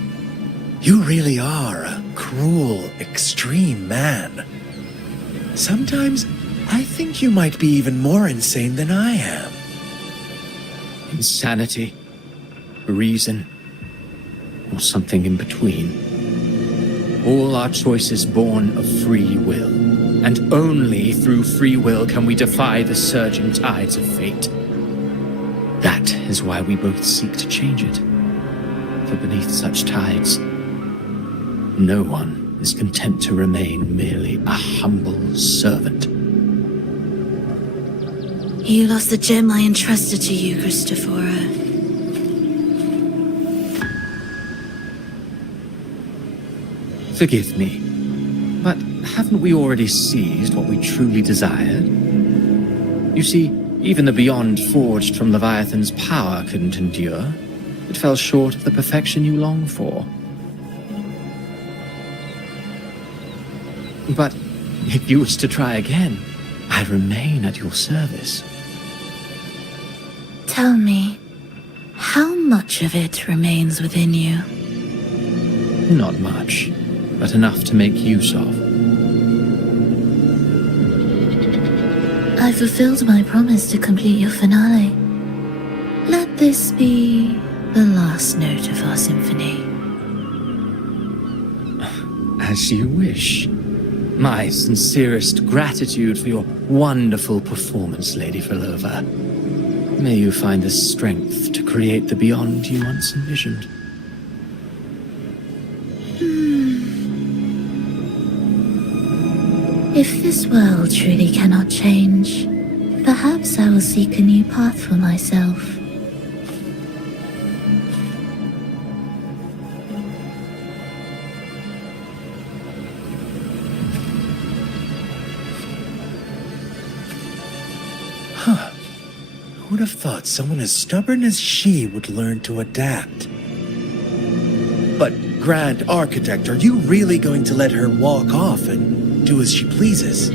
You really are a cruel, extreme man. Sometimes I think you might be even more insane than I am. Insanity, reason, or something in between. All our choices born of free will, and only through free will can we defy the surging tides of fate. That is why we both seek to change it. For beneath such tides, no one is content to remain merely a humble servant. You lost the gem I entrusted to you, Christophora. Forgive me, but haven't we already seized what we truly desired? You see, even the beyond forged from Leviathan's power couldn't endure. It fell short of the perfection you long for. But if you was to try again, I remain at your service. Tell me, how much of it remains within you? Not much, but enough to make use of. I fulfilled my promise to complete your finale. Let this be the last note of our symphony? As you wish. My sincerest gratitude for your wonderful performance, Lady Filova. May you find the strength to create the beyond you once envisioned. If this world truly cannot change, perhaps I will seek a new path for myself. Huh. Who would have thought someone as stubborn as she would learn to adapt? But, Grand Architect, are you really going to let her walk off and do as she pleases?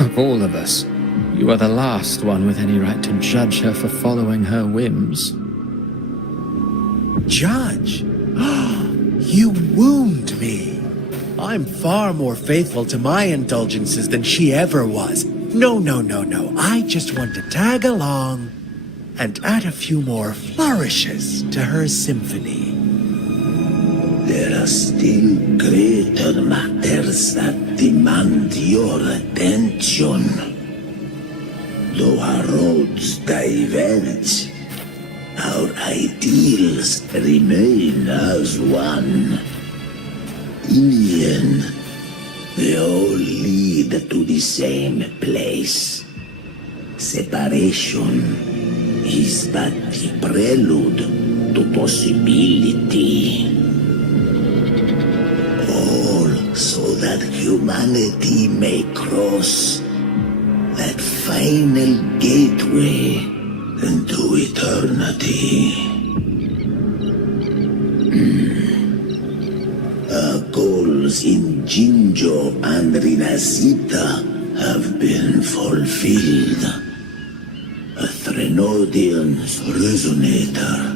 Of all of us, you are the last one with any right to judge her for following her whims. Judge? You wound me. I'm far more faithful to my indulgences than she ever was. No. I just want to tag along and add a few more flourishes to her symphony. There are still greater matters that demand your attention. Though our roads diverge, our ideals remain as one. In the end, they all lead to the same place. Separation is but the prelude to possibility. All so that humanity may cross that final gateway into eternity. Our goals in Jinjo and Rinasita have been fulfilled. A Threnodian's resonator,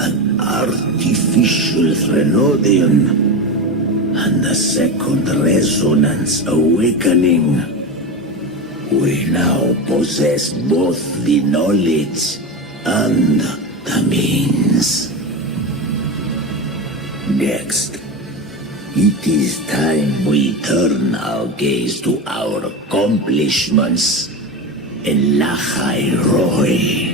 an artificial Threnodian, and a second resonance awakening. We now possess both the knowledge and the means. Next, it is time we turn our gaze to our accomplishments in Lahai Roy.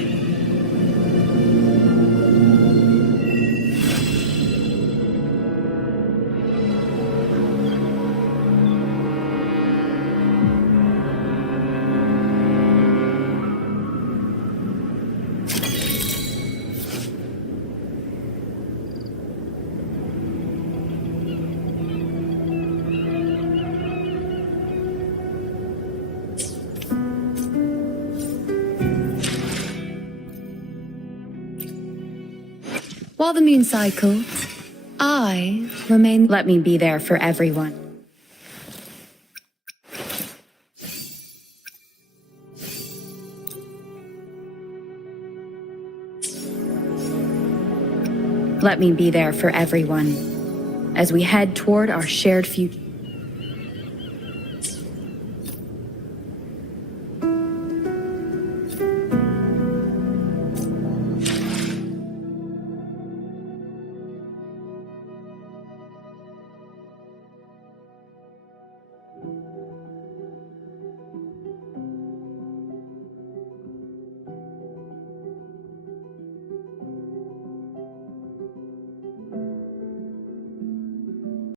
While the moon cycles, I remain. Let me be there for everyone. Let me be there for everyone as we head toward our shared future.